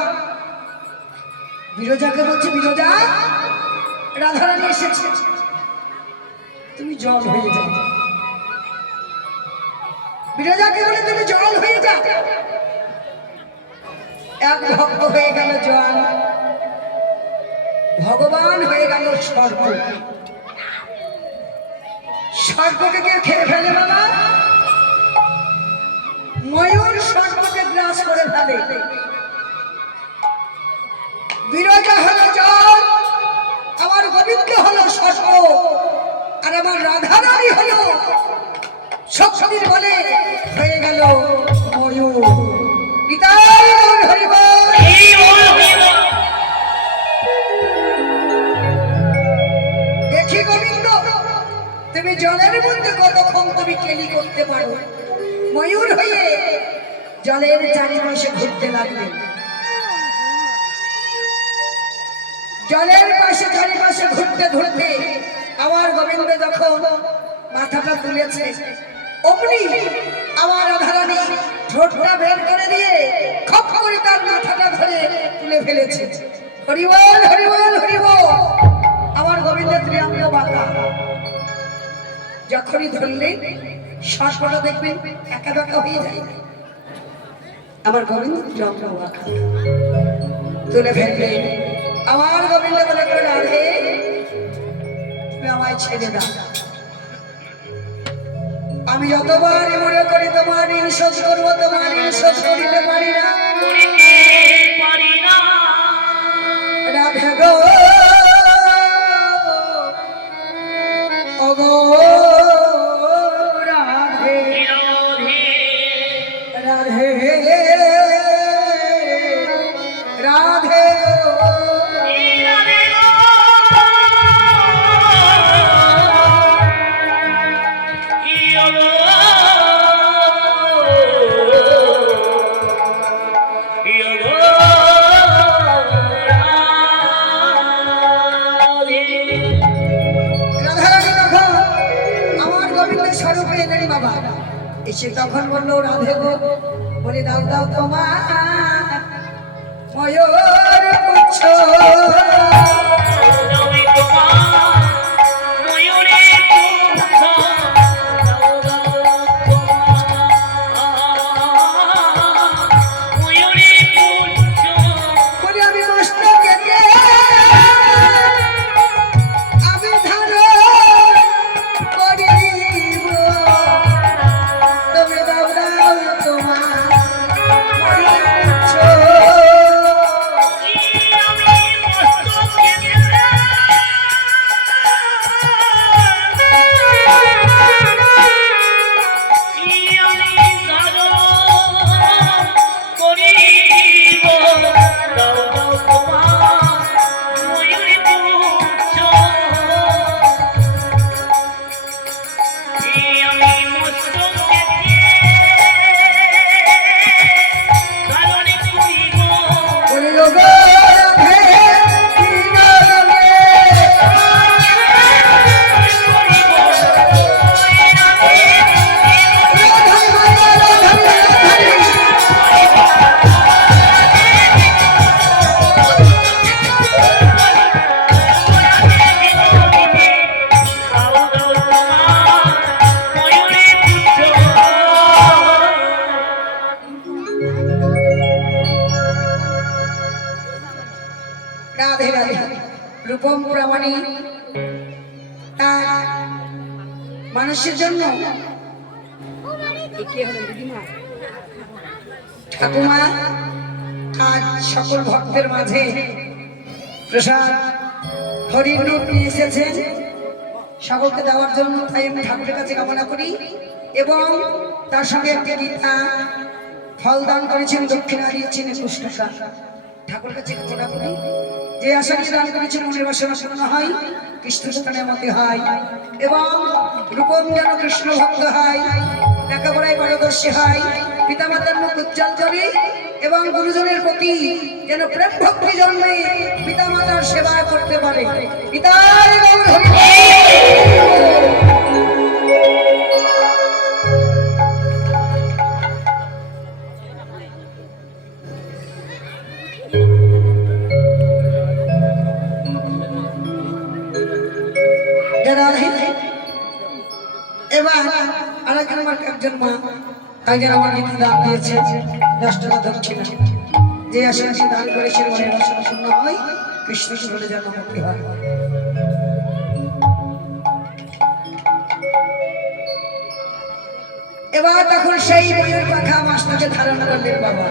বিরজাকে বলছে, বিরজা, রাধারানী এসেছে, তুমি জল হয়ে যাও। বিরজাকে বলে, তুমি জল হয়ে যাও। এক ভক্ত হয়ে গেল জল, ভগবান হয়ে গেল সর্প। সর্পকে কেউ খেয়ে ফেলে বাবা? ময়ূর সর্পকে গ্রাস করে ফেলে। বিরজা হলো জল, আমার গোবিন্দ হলো সর্প, আর আমার রাধারানী হলো শক্তির বলে হয়ে গেল ময়ূর। পিতাই হরি বল। দেখি গোবিন্দ, তুমি জলের মধ্যে কতক্ষণ তুমি কেলি করতে পারো। ময়ূর হয়ে জলের চারিপাশে ঘুরতে লাগবে, জলের পাশে চারিপাশে ঘুরতে ঘুরতে আমার গোবিন্দ যখন মাথাটা তুলেছে, অমনি আমার রাধারানী ঠোঁটটা বের করে দিয়ে খপ করে তার মাথাটা ধরে তুলে ফেলেছে। হরিবল হরিবল হরিবল। আমার গোবিন্দের ত্রিঅঙ্গ বাঁকা, যখনই ধরলে শ্বাসটা দেখবেন একা বাঁকা হয়ে যায়। আমার গোবিন্দ ত্রিঅঙ্গ বাঁকা তুলে ফেলবে। আমার গোবিন্দ বলে করে রাধে তুমি আমায় ছেড়ে দাও, আমি যতবার মনে করি তোমার ঋণ শোধ করবো, তোমার ঋণ শোধ করিতে পারি না। রাধে গো ওগো রাধে রাধে রাধে এসে তখন বললো রাধে গো, বলে দাও দাও তোমার ময়ূর পুচ্ছ। রূপম প্রামাণিক মানুষের জন্য ঠাকুমা আজ সকল ভক্তের মাঝে প্রসাদ হরির রূপ নিয়ে এসেছে সকলকে দেওয়ার জন্য। তাই আমি ঠাকুরের কাছে কামনা করি এবং তার সঙ্গে একটি গীতা ফল দান করেছেন, দক্ষিণা দিয়েছেন 21 টাকা। ঠাকুরের কাছে কামনা করি যে আশা নিয়ে দান করেছেন মনের বাসনা পূর্ণ হয়, কৃষ্ণস্থানের মধ্যে হয় এবং রূপম যেন কৃষ্ণ ভক্ত হয়, লেখাপড়ায় পারদর্শী হয়, পিতামাতার মুখ উজ্জ্বল করে এবং গুরুজনের প্রতি যেন প্রেম ভক্তি জন্মে পিতামাতার সেবা করতে পারে। পিতার গৌর হরি। এবার আরেকজন আমার একজন মা একজন আমার গীতা দান দিয়েছে 10 টাকা দক্ষিণা। যে আশা দান করেছেন মনের বাসনা পূর্ণ হয়, কৃষ্ণ সুরে যেন মুক্তি হয়। এবার তখন সেই ময়ূর পাখা মাসটাকে ধারণ করলেন বাবা,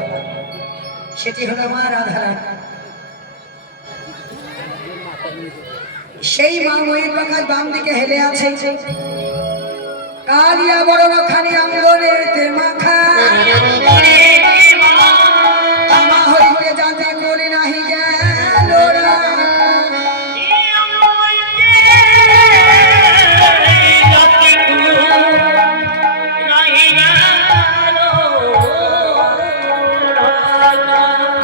সেটি হলো মা রাধারানী। সেই মা ময়ূর পাখার বাম দিকে হেলে আছে, কালিয়া বড় খানি আঙ্গলেতে মাখা আমা হইতে যাতে করে নাহি গেল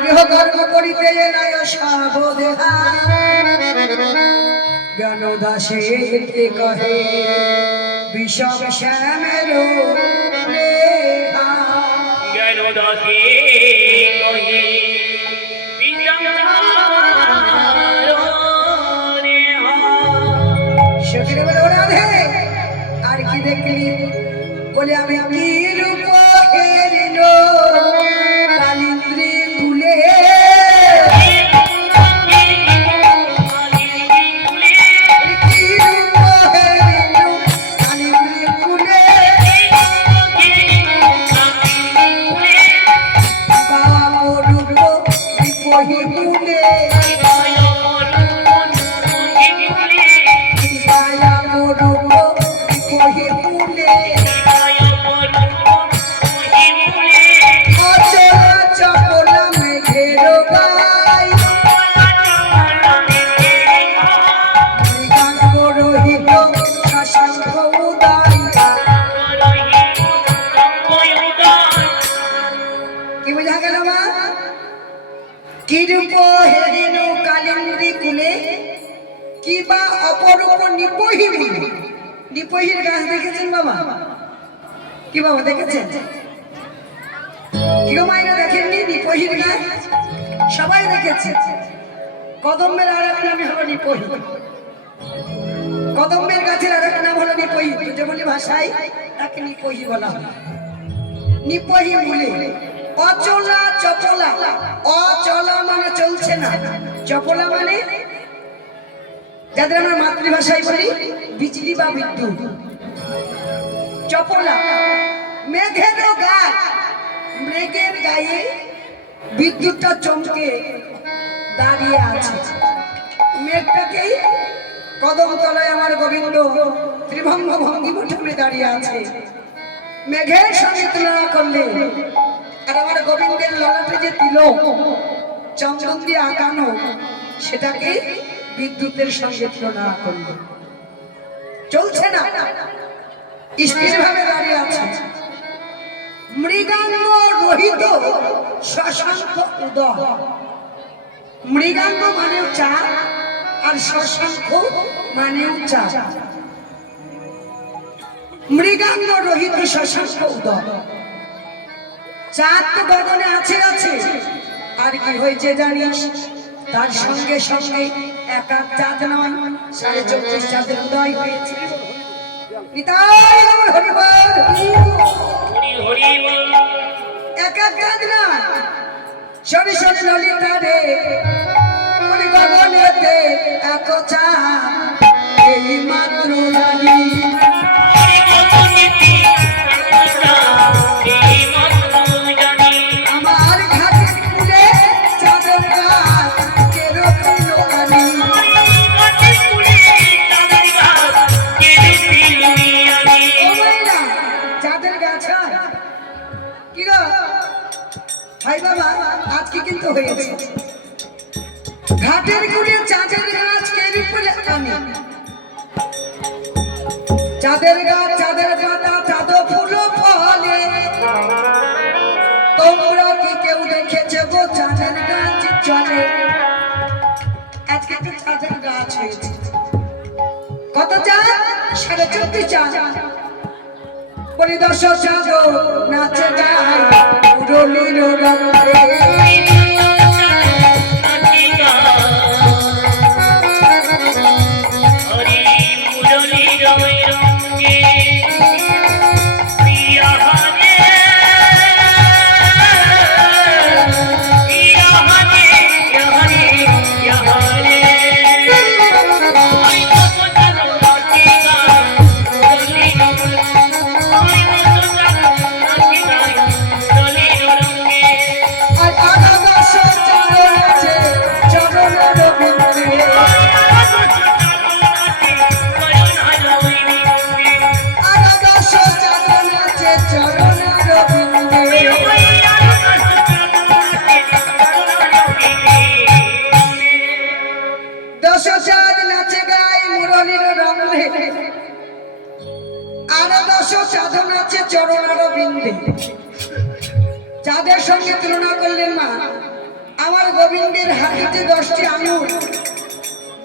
গৃহকর্ম করিতে নাই সাবদেহা জ্ঞান দাসে কহে বিষম শ্যামের জ্ঞান দাসে কহে সখীরা বলে ও রাধে আর কি দেখলি বলে আমি কি রূপ হেরিল কালিন্দ্রি কুলে কি রূপ হেরিল কালিন্দ্রি কুলে বাবা রূপ বিপহি কুলে কিরূপ হেরিনু কালিন্দ্রি কুলে কিবা অপরূপ নিপহি মুলে নিপহির গাছ দেখেছেন বাবা কি বাবা দেখেছেন কেউ মাইনা দেখেননি নিপহির গাছ সবাই দেখেছে কদম্বের আর এক নাম হলো নিপহি কদম্বের গাছের আর এক নাম হলো নিপহি যেমন ভাষায় তাকে নিপহি বলা হয় নিপহি মুলে অচলা চপলা অচলা মানে চলছে না চপলা মানে যাদের আমরা মাতৃভাষায় বলি বিজলি বা বিদ্যুৎ চপলা মেঘেরও গাছ মেঘের গায়ে বিদ্যুৎটা চমকে দাঁড়িয়ে আছে মেঘটাকেই কদম তলায় আমার গোবিন্দ ত্রিভঙ্গ ভঙ্গি মুঠে দাঁড়িয়ে আছে মেঘের সঙ্গে তুলনা করলে আর আমার গোবিন্দের ললাটে যে তিলক চন্দন দিয়ে আঁকানো সেটাকে বিদ্যুতের সঙ্গে তুলনা করলো চলছে না স্থির ভাবে দাঁড়িয়ে আছে মৃগাঙ্গ রহিত শশাঙ্ক উদয় মৃগাঙ্গ মানেও চা আর শশাঙ্ক মানেও চা মৃগাঙ্গ রহিত শশাঙ্ক উদয় চাঁদ তো গগনে আছে আছে আর কি হয়েছে জানিস তার সঙ্গে সঙ্গে এক এক চাঁদ নয় 34.5 চাঁদের উদয় হয়েছে এক এক চাঁদ না শনি শনি ললিতা রে গগনেতে এক চাঁদ এই মাত্র জানি আজকে কিন্তু হয়েছে ঘাটের কুড়ে চাঁদের গাছ কেড়ে পড়ে আমি চাঁদের গাছ চাঁদের পাতা চাঁদ ফুল ফলে তোমরা কি কেউ দেখেছে গো চাঁদের গাছ চলে আজকে তো চাঁদের গাছ হয়েছে কত চাঁদ 34.5 চাঁদ পরিদর্শক চাঁদ নাচে যায় মুরলীর রঙে চাঁদের সঙ্গে তুলনা করলেন মা আমার গোবিন্দের হাতে 10টি আঙুল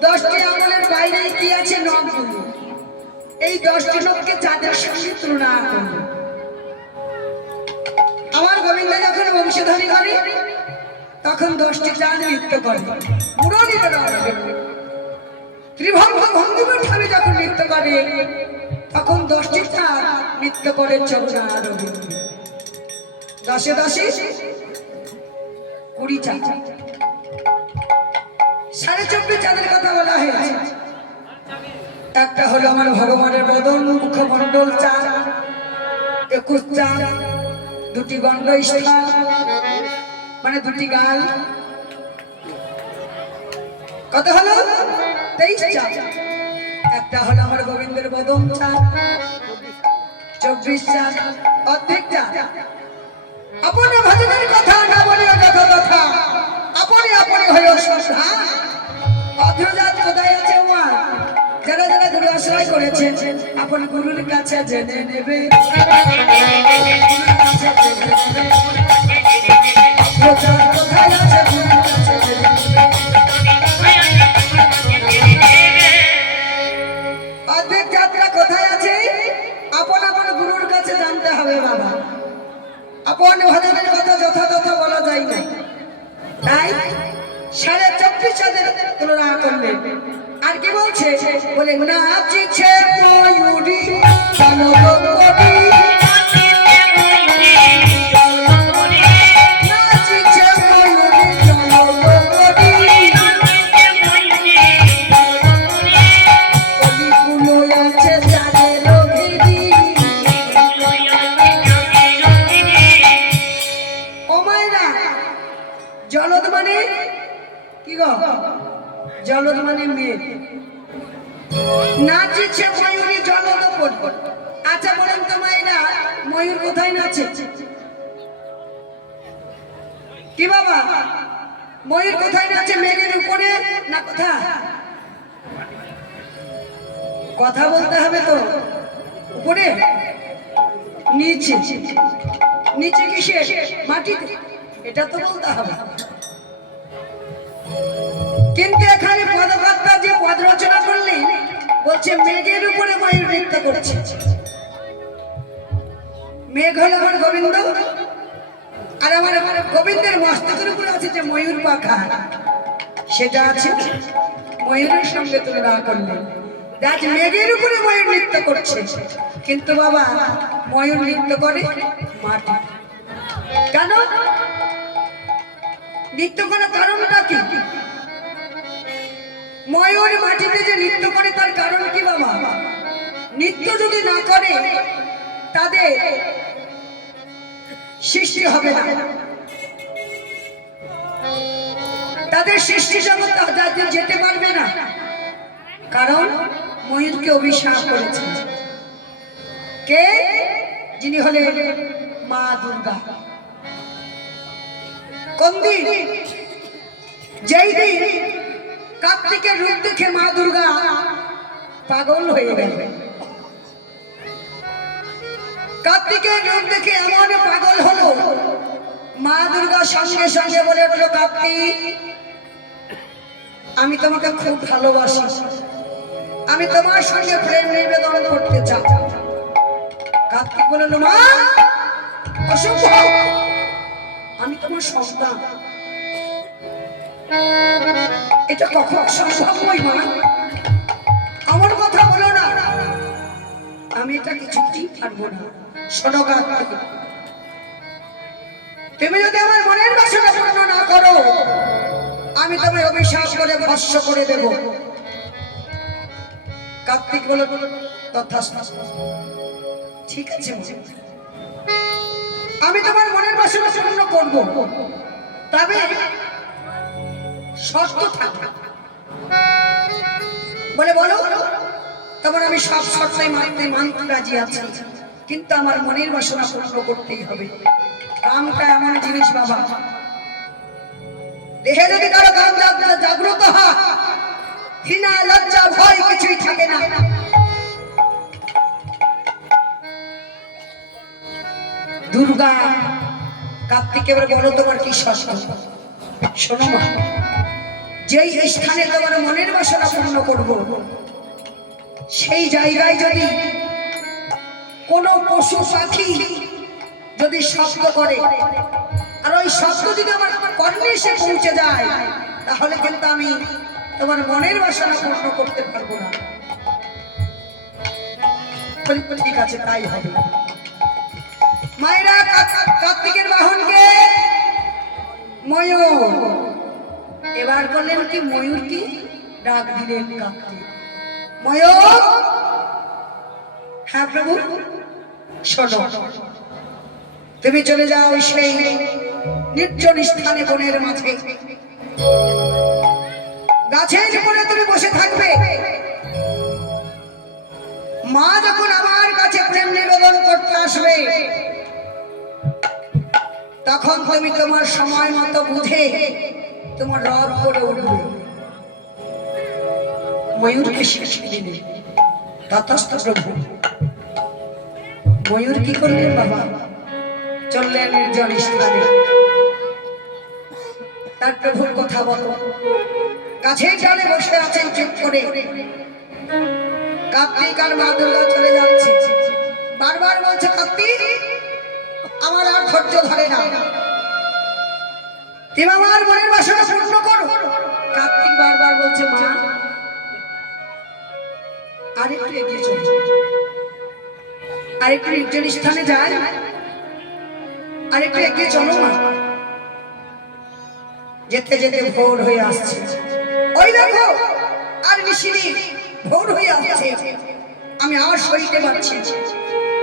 10টি আঙুলের বাইরে কি আছে নখগুলো এই 10টি নখকে চাঁদের সঙ্গে তুলনা করলেন আমার গোবিন্দ যখন বংশধারী করে তখন 10টি চাঁদ নৃত্য করে মুরলীধর ত্রিভঙ্গ ভঙ্গিমার ঠামে যখন নৃত্য করে তখন 10টি চাঁদ নৃত্য করে চৌরা রবীন্দ্র 10 এ 10 20 চাঁদ 24.5 চাঁদের কথা বলা হয়েছে। একটা হলো আমার ভগবানের বদন মুখমণ্ডল চাঁদ 21 চাঁদ, 2টি গণ্ড স্থান মানে 2টি গাল, কত হলো 23 চাঁদ। একটা হলো আমার গোবিন্দের বদন চাঁদ 24 চাঁদ, অর্ধেক চাঁদ। আপনি ভজনের কথা না বলিও যত কথা, আপনি আপনি হইও শ্রদ্ধা। অধজাত কোথায় আছে ওয়া যারা যারা গুরু আশ্রয় করেছেন আপন গুরুর কাছে জেনে নেবে। কোথায় আছে গুরুর কাছে জেনে নেবে। অর্ধেক যাত্রা কোথায় আছে আপন আপন গুরুর কাছে জানতে হবে বাবা। আপন ভজনের কথা যথাযথ বলা যায় না, তাই 24.5 চাঁদের তুলনা করলেন। আর কি বলছে বলে নাচিছে ময়ূরী জনগণী, নাচিছে ময়ূরী জনগণী, কলিগুলো আছে চাঁদের ভিড়ি। ও মায়েরা, জলদ মানে কি গো? জলদ মানে মেঘ। নাচিছে ময়ূরী জলদ উপর। আচ্ছা বলেন তো মায়েরা, ময়ূর কোথায় নাচে? কি বাবা, ময়ূর কোথায় নাচে? মেঘের উপরে না কোথায়? কথা বলতে হবে তো। উপরে, নিচে? নিচে কিসে? মাটিতে? এটা তো বলতে হবে। কিন্তু এখানে পদকর্তা যে পদ রচনা করলেন বলছে মেঘের উপরে ময়ূর নৃত্য করছে। মেঘ হলো আমার গোবিন্দ, আর আমার গোবিন্দের মস্তকের উপরে আছে যে ময়ূর পাখা, সেটা আছে ময়ূরের সঙ্গে তুলনা করলেন। আজ মেঘের উপরে ময়ূর নৃত্য করছে, কিন্তু বাবা ময়ূর নৃত্য করে মাটি। কেন নৃত্য করার কারণটা কি? ময়ূর মাটিতে যে নৃত্য করে তার কারণ কি বাবা? নৃত্য যদি না করে তাদের সৃষ্টি হবে না, তাদের সৃষ্টি জগৎ তাদের যেতে পারবে না। কারণ ময়ূরকে অভিশাপ করেছে কে? যিনি হলেন মা দুর্গা। কোন দিন? যেই দিন কার্তিকের রূপ দেখে মা দুর্গা পাগল হয়ে গেল। কার্তিকের রূপ দেখে এমন পাগল হলো, মা দুর্গা সঙ্গে সঙ্গে বলে উঠলো, কার্তিক আমি তোমাকে খুব ভালোবাসি, আমি তোমার সঙ্গে প্রেম নিবেদন করতে চাই। কার্তিক বলল, মা অসম্ভব, আমি তোমার সন্তান, এটা কখন সম্ভব নয় মা, আমার কথা বলো না, আমি এটা কিছুতেই পারবো না। শোনো কার্তিক, তুমি যদি আমার মনের বাসনা পূর্ণ না করো আমি তোমায় অভিশাপ করে ভস্ম করে দেব। কার্তিক বলল, তথাস্তু, ঠিক আছে আমি তোমার মনের বাসনা পূর্ণ করব, তবে শর্ত থাকবে। বলে বলো, তোমার আমি সব শর্তই মানতে রাজি আছি, কিন্তু আমার মনের বাসনা পূর্ণ করতেই হবে। কামটা এমন জিনিস বাবা, দেহে যদি কারো কাম জাগ্রত হয়, ঘৃণা লজ্জা ভয় কিছুই থাকে না। দুর্গা কার্তিক এবার বলো তোমার কি শর্ত? শোনো মা, যেই স্থানে তোমার মনের বাসনা পূর্ণ করব, সেই জায়গায় যদি কোনো পশু পাখি যদি শব্দ করে, আর ওই শব্দ যদি আমার কর্ণে এসে পৌঁছে যায় তাহলে কিন্তু আমি তোমার মনের বাসনা পূর্ণ করতে পারবো না। ঠিক আছে, তাই হবে। মায়েরা কার্তিকের বাহনকে ময়ূর, এবার বললেন কি ময়ূর কি ডাক দিলেন কার্তিক, ময়ূর। হ্যাঁ প্রভু, শোনো, তুমি চলে যাও সেই নির্জন স্থানে বনের মাঝে, গাছের উপরে তুমি বসে থাকবে। মা যখন আমার কাছে প্রেম নিবেদন করতে আসবে তখন তুমি তোমার সময় মতো বুঝে তোমার রব করে উঠবে। ময়ূরকে শিখিয়ে দিলে ততস্থ প্রভু। ময়ূর কি করলেন বাবা? চললেন নির্জন স্থানে। তার প্রভুর কথা বলো, গাছের ডালে বসে আছেন চুপ করে। কার্তিক আর মা দুর্গা চলে যাচ্ছে। বারবার বলছে কার্তিক আমার আর ধৈর্য ধরে না, তুমি আমার মনের বাসনা পূর্ণ করো। কার্তিক বারবার বলছে মা আরেকটু এগিয়ে চলো, আরেকটু নির্জন স্থানে যায়, আরেকটু এগিয়ে চলো মা। যেতে যেতে ভোর হয়ে আসছে। ওই দেখো আর মিশিনি ভোর হয়ে আসছে, আমি আর সইতে পারছি,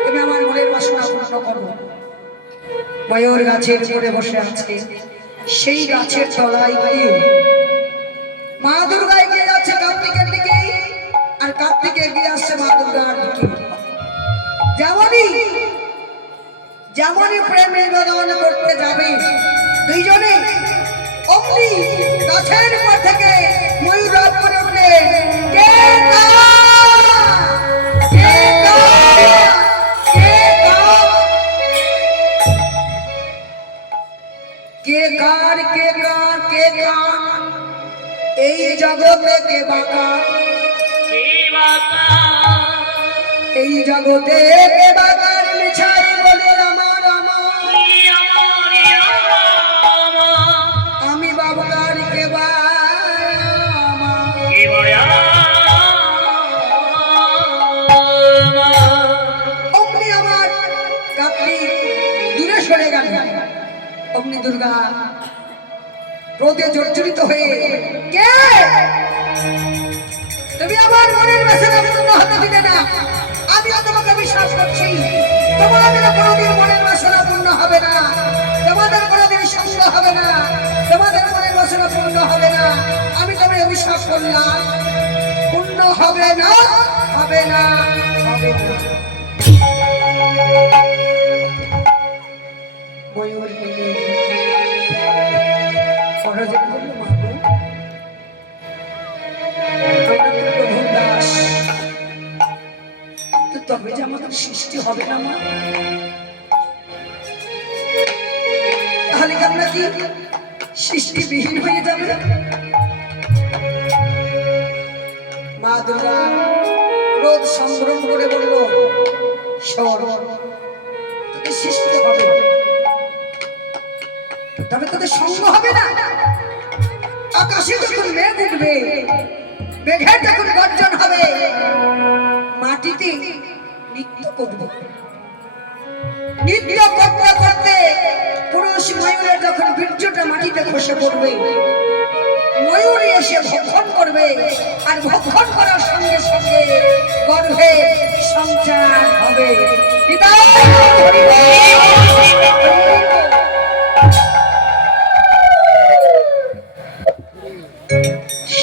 তুমি আমার মনের বাসনা পূর্ণ করো। ময়ূর গাছের উপরে বসে আছে, সেই গাছের তলায় গিয়ে মা দুর্গা এগিয়ে যাচ্ছে কার্তিকের দিকে, আর কার্তিক এগিয়ে আসছে মা দুর্গার দিকে। যেমনই প্রেম নিবেদন করতে যাবে দুইজনে অমনি গাছের উপর থেকে ময়ূর রাগ করে উঠলে, কে কার এই জগতে কে বাঁকা, এই জগতে কে বাঁকার মিছাই বলে আমার আমি বাবার কে অমনি আমার কার্তিক দূরে সরে গেল। অমনি দুর্গা ক্রোধে জর্জরিত হয়ে, কে তুমি আমার মনের বাসনা পূর্ণ হতে দিলে না, আমিও তোমাকে বিশ্বাস করছি তোমাদের কোনোদিন মনের বাসনা পূর্ণ হবে না, তোমাদের কোনোদিন সঙ্গ হবে না, তোমাদের মনের বাসনা পূর্ণ হবে না। আমি তোমায় বিশ্বাস করলাম, পূর্ণ হবে না, হবে না, হবে না। ময়ূর সহজে বলল, মাগো প্রভুর দাস, তবে যে আমাদের সৃষ্টি হবে না মা, তাহলে কি আমরা কি সৃষ্টিবিহীন হয়ে যাবে? মা দুর্গা ক্রোধ সংগ্রহ করে বলল, শোন, তোদের সৃষ্টি হবে তবে তোদের সঙ্গ হবে না। আকাশে যখন মেঘ উঠবে, মেঘের যখন গর্জন হবে, মাটিতে নৃত্য করবে। নৃত্য করতে করতে পুরুষ ময়ূরের যখন বীর্যটা মাটিতে খসে পড়বে, ময়ূরী এসে ভক্ষণ করবে, আর ভক্ষণ করার সঙ্গে সঙ্গে গর্ভে সঞ্চার হবে।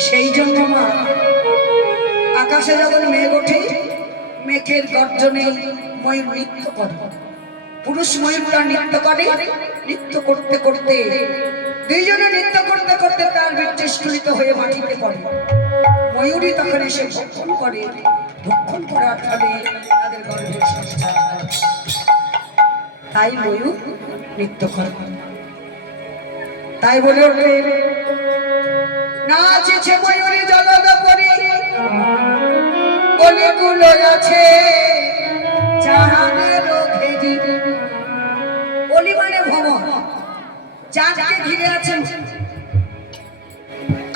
সেই জন্য মা আকাশে যখন মেঘ ওঠে, মেঘের গর্জনে ময়ূর নৃত্য করে। পুরুষ ময়ূরটা নৃত্য করে, নৃত্য করতে করতে দুইজনে নৃত্য করতে করতে তার বীর্য স্ফুলিত হয়ে মাটিতে পড়ে। ময়ূরী তখন এসে ভক্ষণ করে, ভক্ষণ করার ফলে তাদের গর্ভের সঞ্চার হয়। তাই ময়ূর নৃত্য করে। তাই বলে ওঠে, নাচেছে ময়ূরী জলদ পরি, অলিগুলো আছে চাঁদের ঘেরি। অলি মানে ভ্রমণ, চাঁদকে ঘিরে আছেন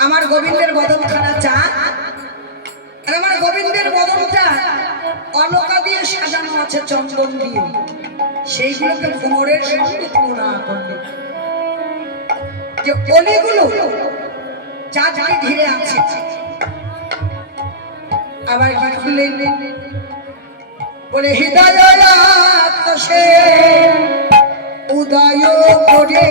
আমার গোবিন্দের বদনখানা চাঁদ, আর আমার গোবিন্দের বদনটা অলকা দিয়ে সাজানো আছে চন্দন দিয়ে, সেইগুলোকে ভ্রমরের সঙ্গে তুলনা করলে যে অলিগুলো চাঁদকে ঘিরে আছে। আবার কি খুলে বলে হৃদয় আকাশে উদয় করে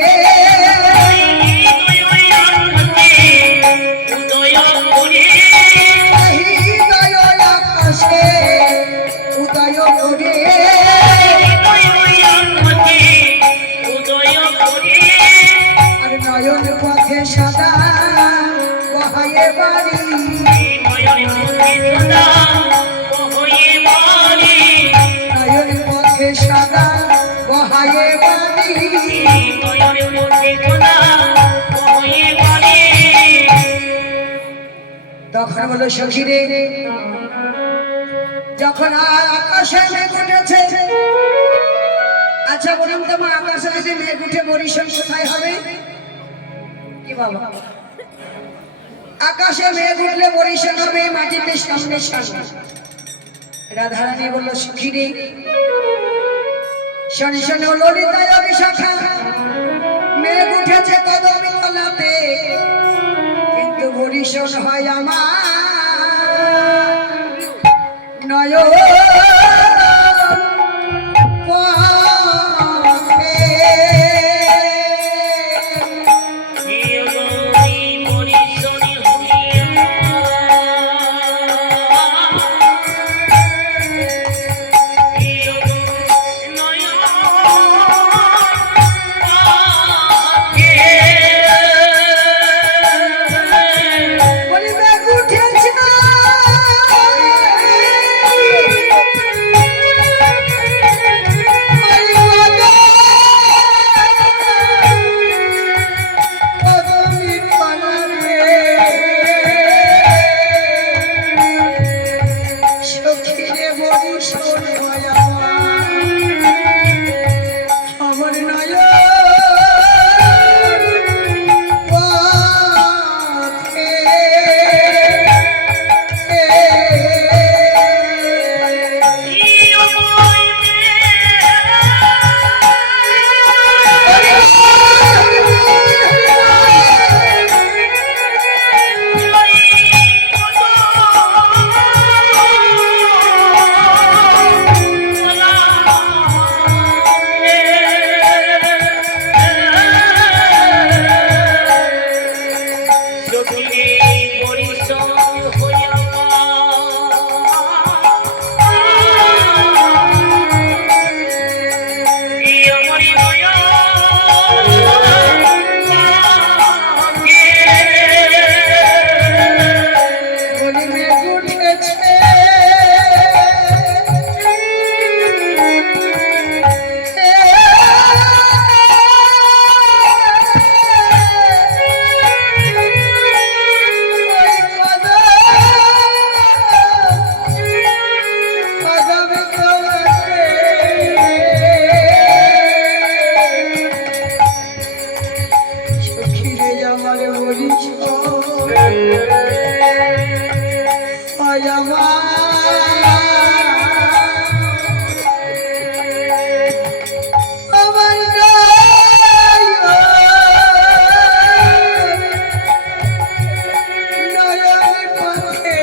হৃদয় আকাশে উদয় করে আর নয়ন পথে সদা বহায়ে বাড়ি, নয়ন পথে সদা বহায়ে বাড়ি। তখন বলো সখীরে, যখন আর আকাশে মেঘ উঠেছে, আচ্ছা বলুন তো মা, আকাশে যদি মেঘ উঠে বরিশাল কোথায় হবে? কি বাবা, আকাশে মেঘ উঠলে বরিশাল হবে মাটিতে সামনে সামনে। রাধারানী বললো সখীরে, শনি শনি ললিতায় বিশাখা, মেঘ উঠেছে কদমি তলাতে, কিন্তু বরিশাল হয় আমার নয়ন পথে। বলি মেঘ উঠেছে কদমি তলাতে, সখীরে বরিশাল হয় আমার নয়ন পথে। বলি মেঘ উঠেছে কদমি তলাতে, সখীরে আমার বরিশাল হয় আমার নয়ন পথে।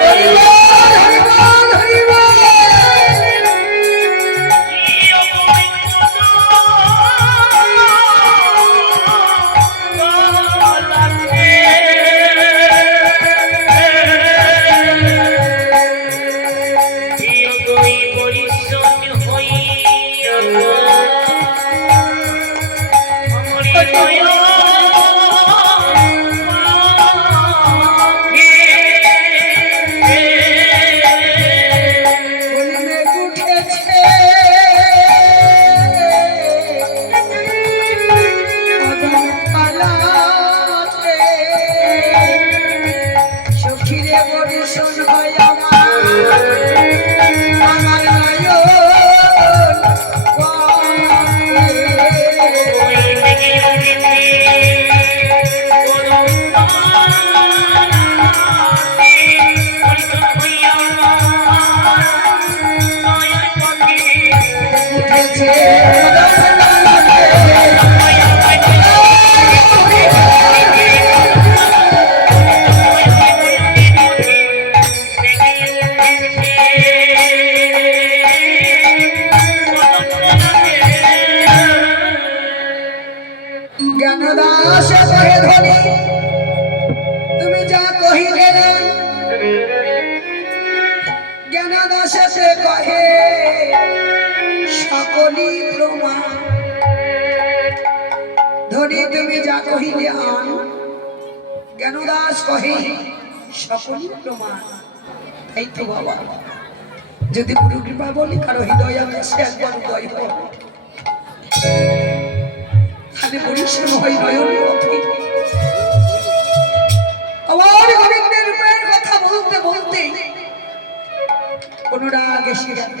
হরিবল হরিবল হরিবল। উঠেছে জ্ঞানদাস কহে ধনী তুমি যা কহিলে না জ্ঞানদাসে কহে সকলই প্রমাণ ধনী তুমি যা কহিলে আন জ্ঞানদাস কহে সকলই প্রমাণ এই তো বাবা যদি গুরু কৃপা বলি কারো হৃদয় আমি সে একবার উদয় হয় খালি পরিশ্রম হয় নয়ন পথে আমার গোবিন্দের রূপের কথা বলতে বলতে অনুরাগ এসে গেল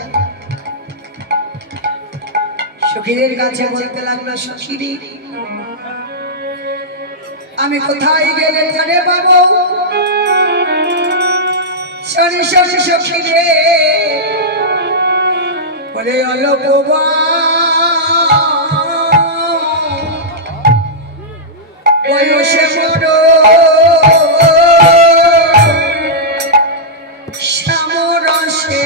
সখীদের কাছে বলতে লাগলো সখীরি আমি কোথায় গেলে ধারে পাবো শনি শনি সখীরে বলে অল্প বয়সে বড় শ্যামরসে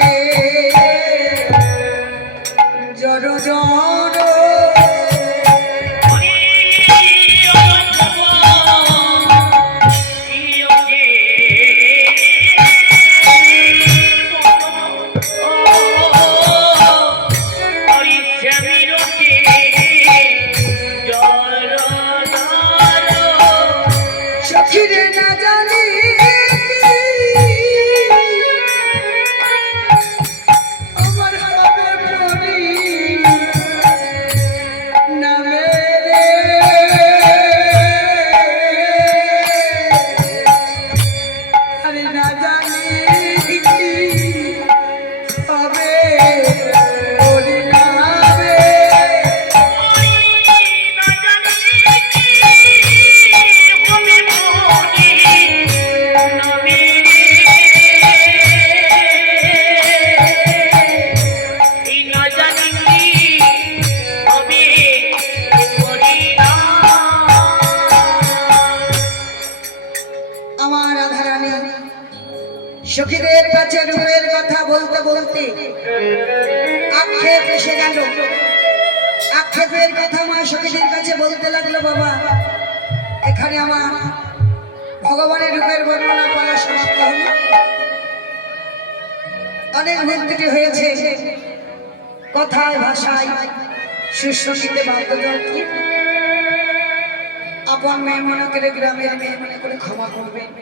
জড় জড় সখীরে না জানি আমার হবে পরি নামে রে আরে না জানি হবে পরি নামে আমার রাধারানী সখীদের কাছে রূপের কথা বলতে বলতে আক্ষেপ এসে গেল আক্ষেপের কথা মা সখীদের কাছে বলতে লাগলো বাবা এখানে আমার ভগবানের রূপের বর্ণনা করা সমাপ্ত হলো অনেক ভক্তিটি হয়েছে কথায় ভাষায় সুসঙ্গীতে বাদ্যযন্ত্রে আপন মেয়ে মনে করে গ্রামের মেয়ে মনে করে ক্ষমা করবে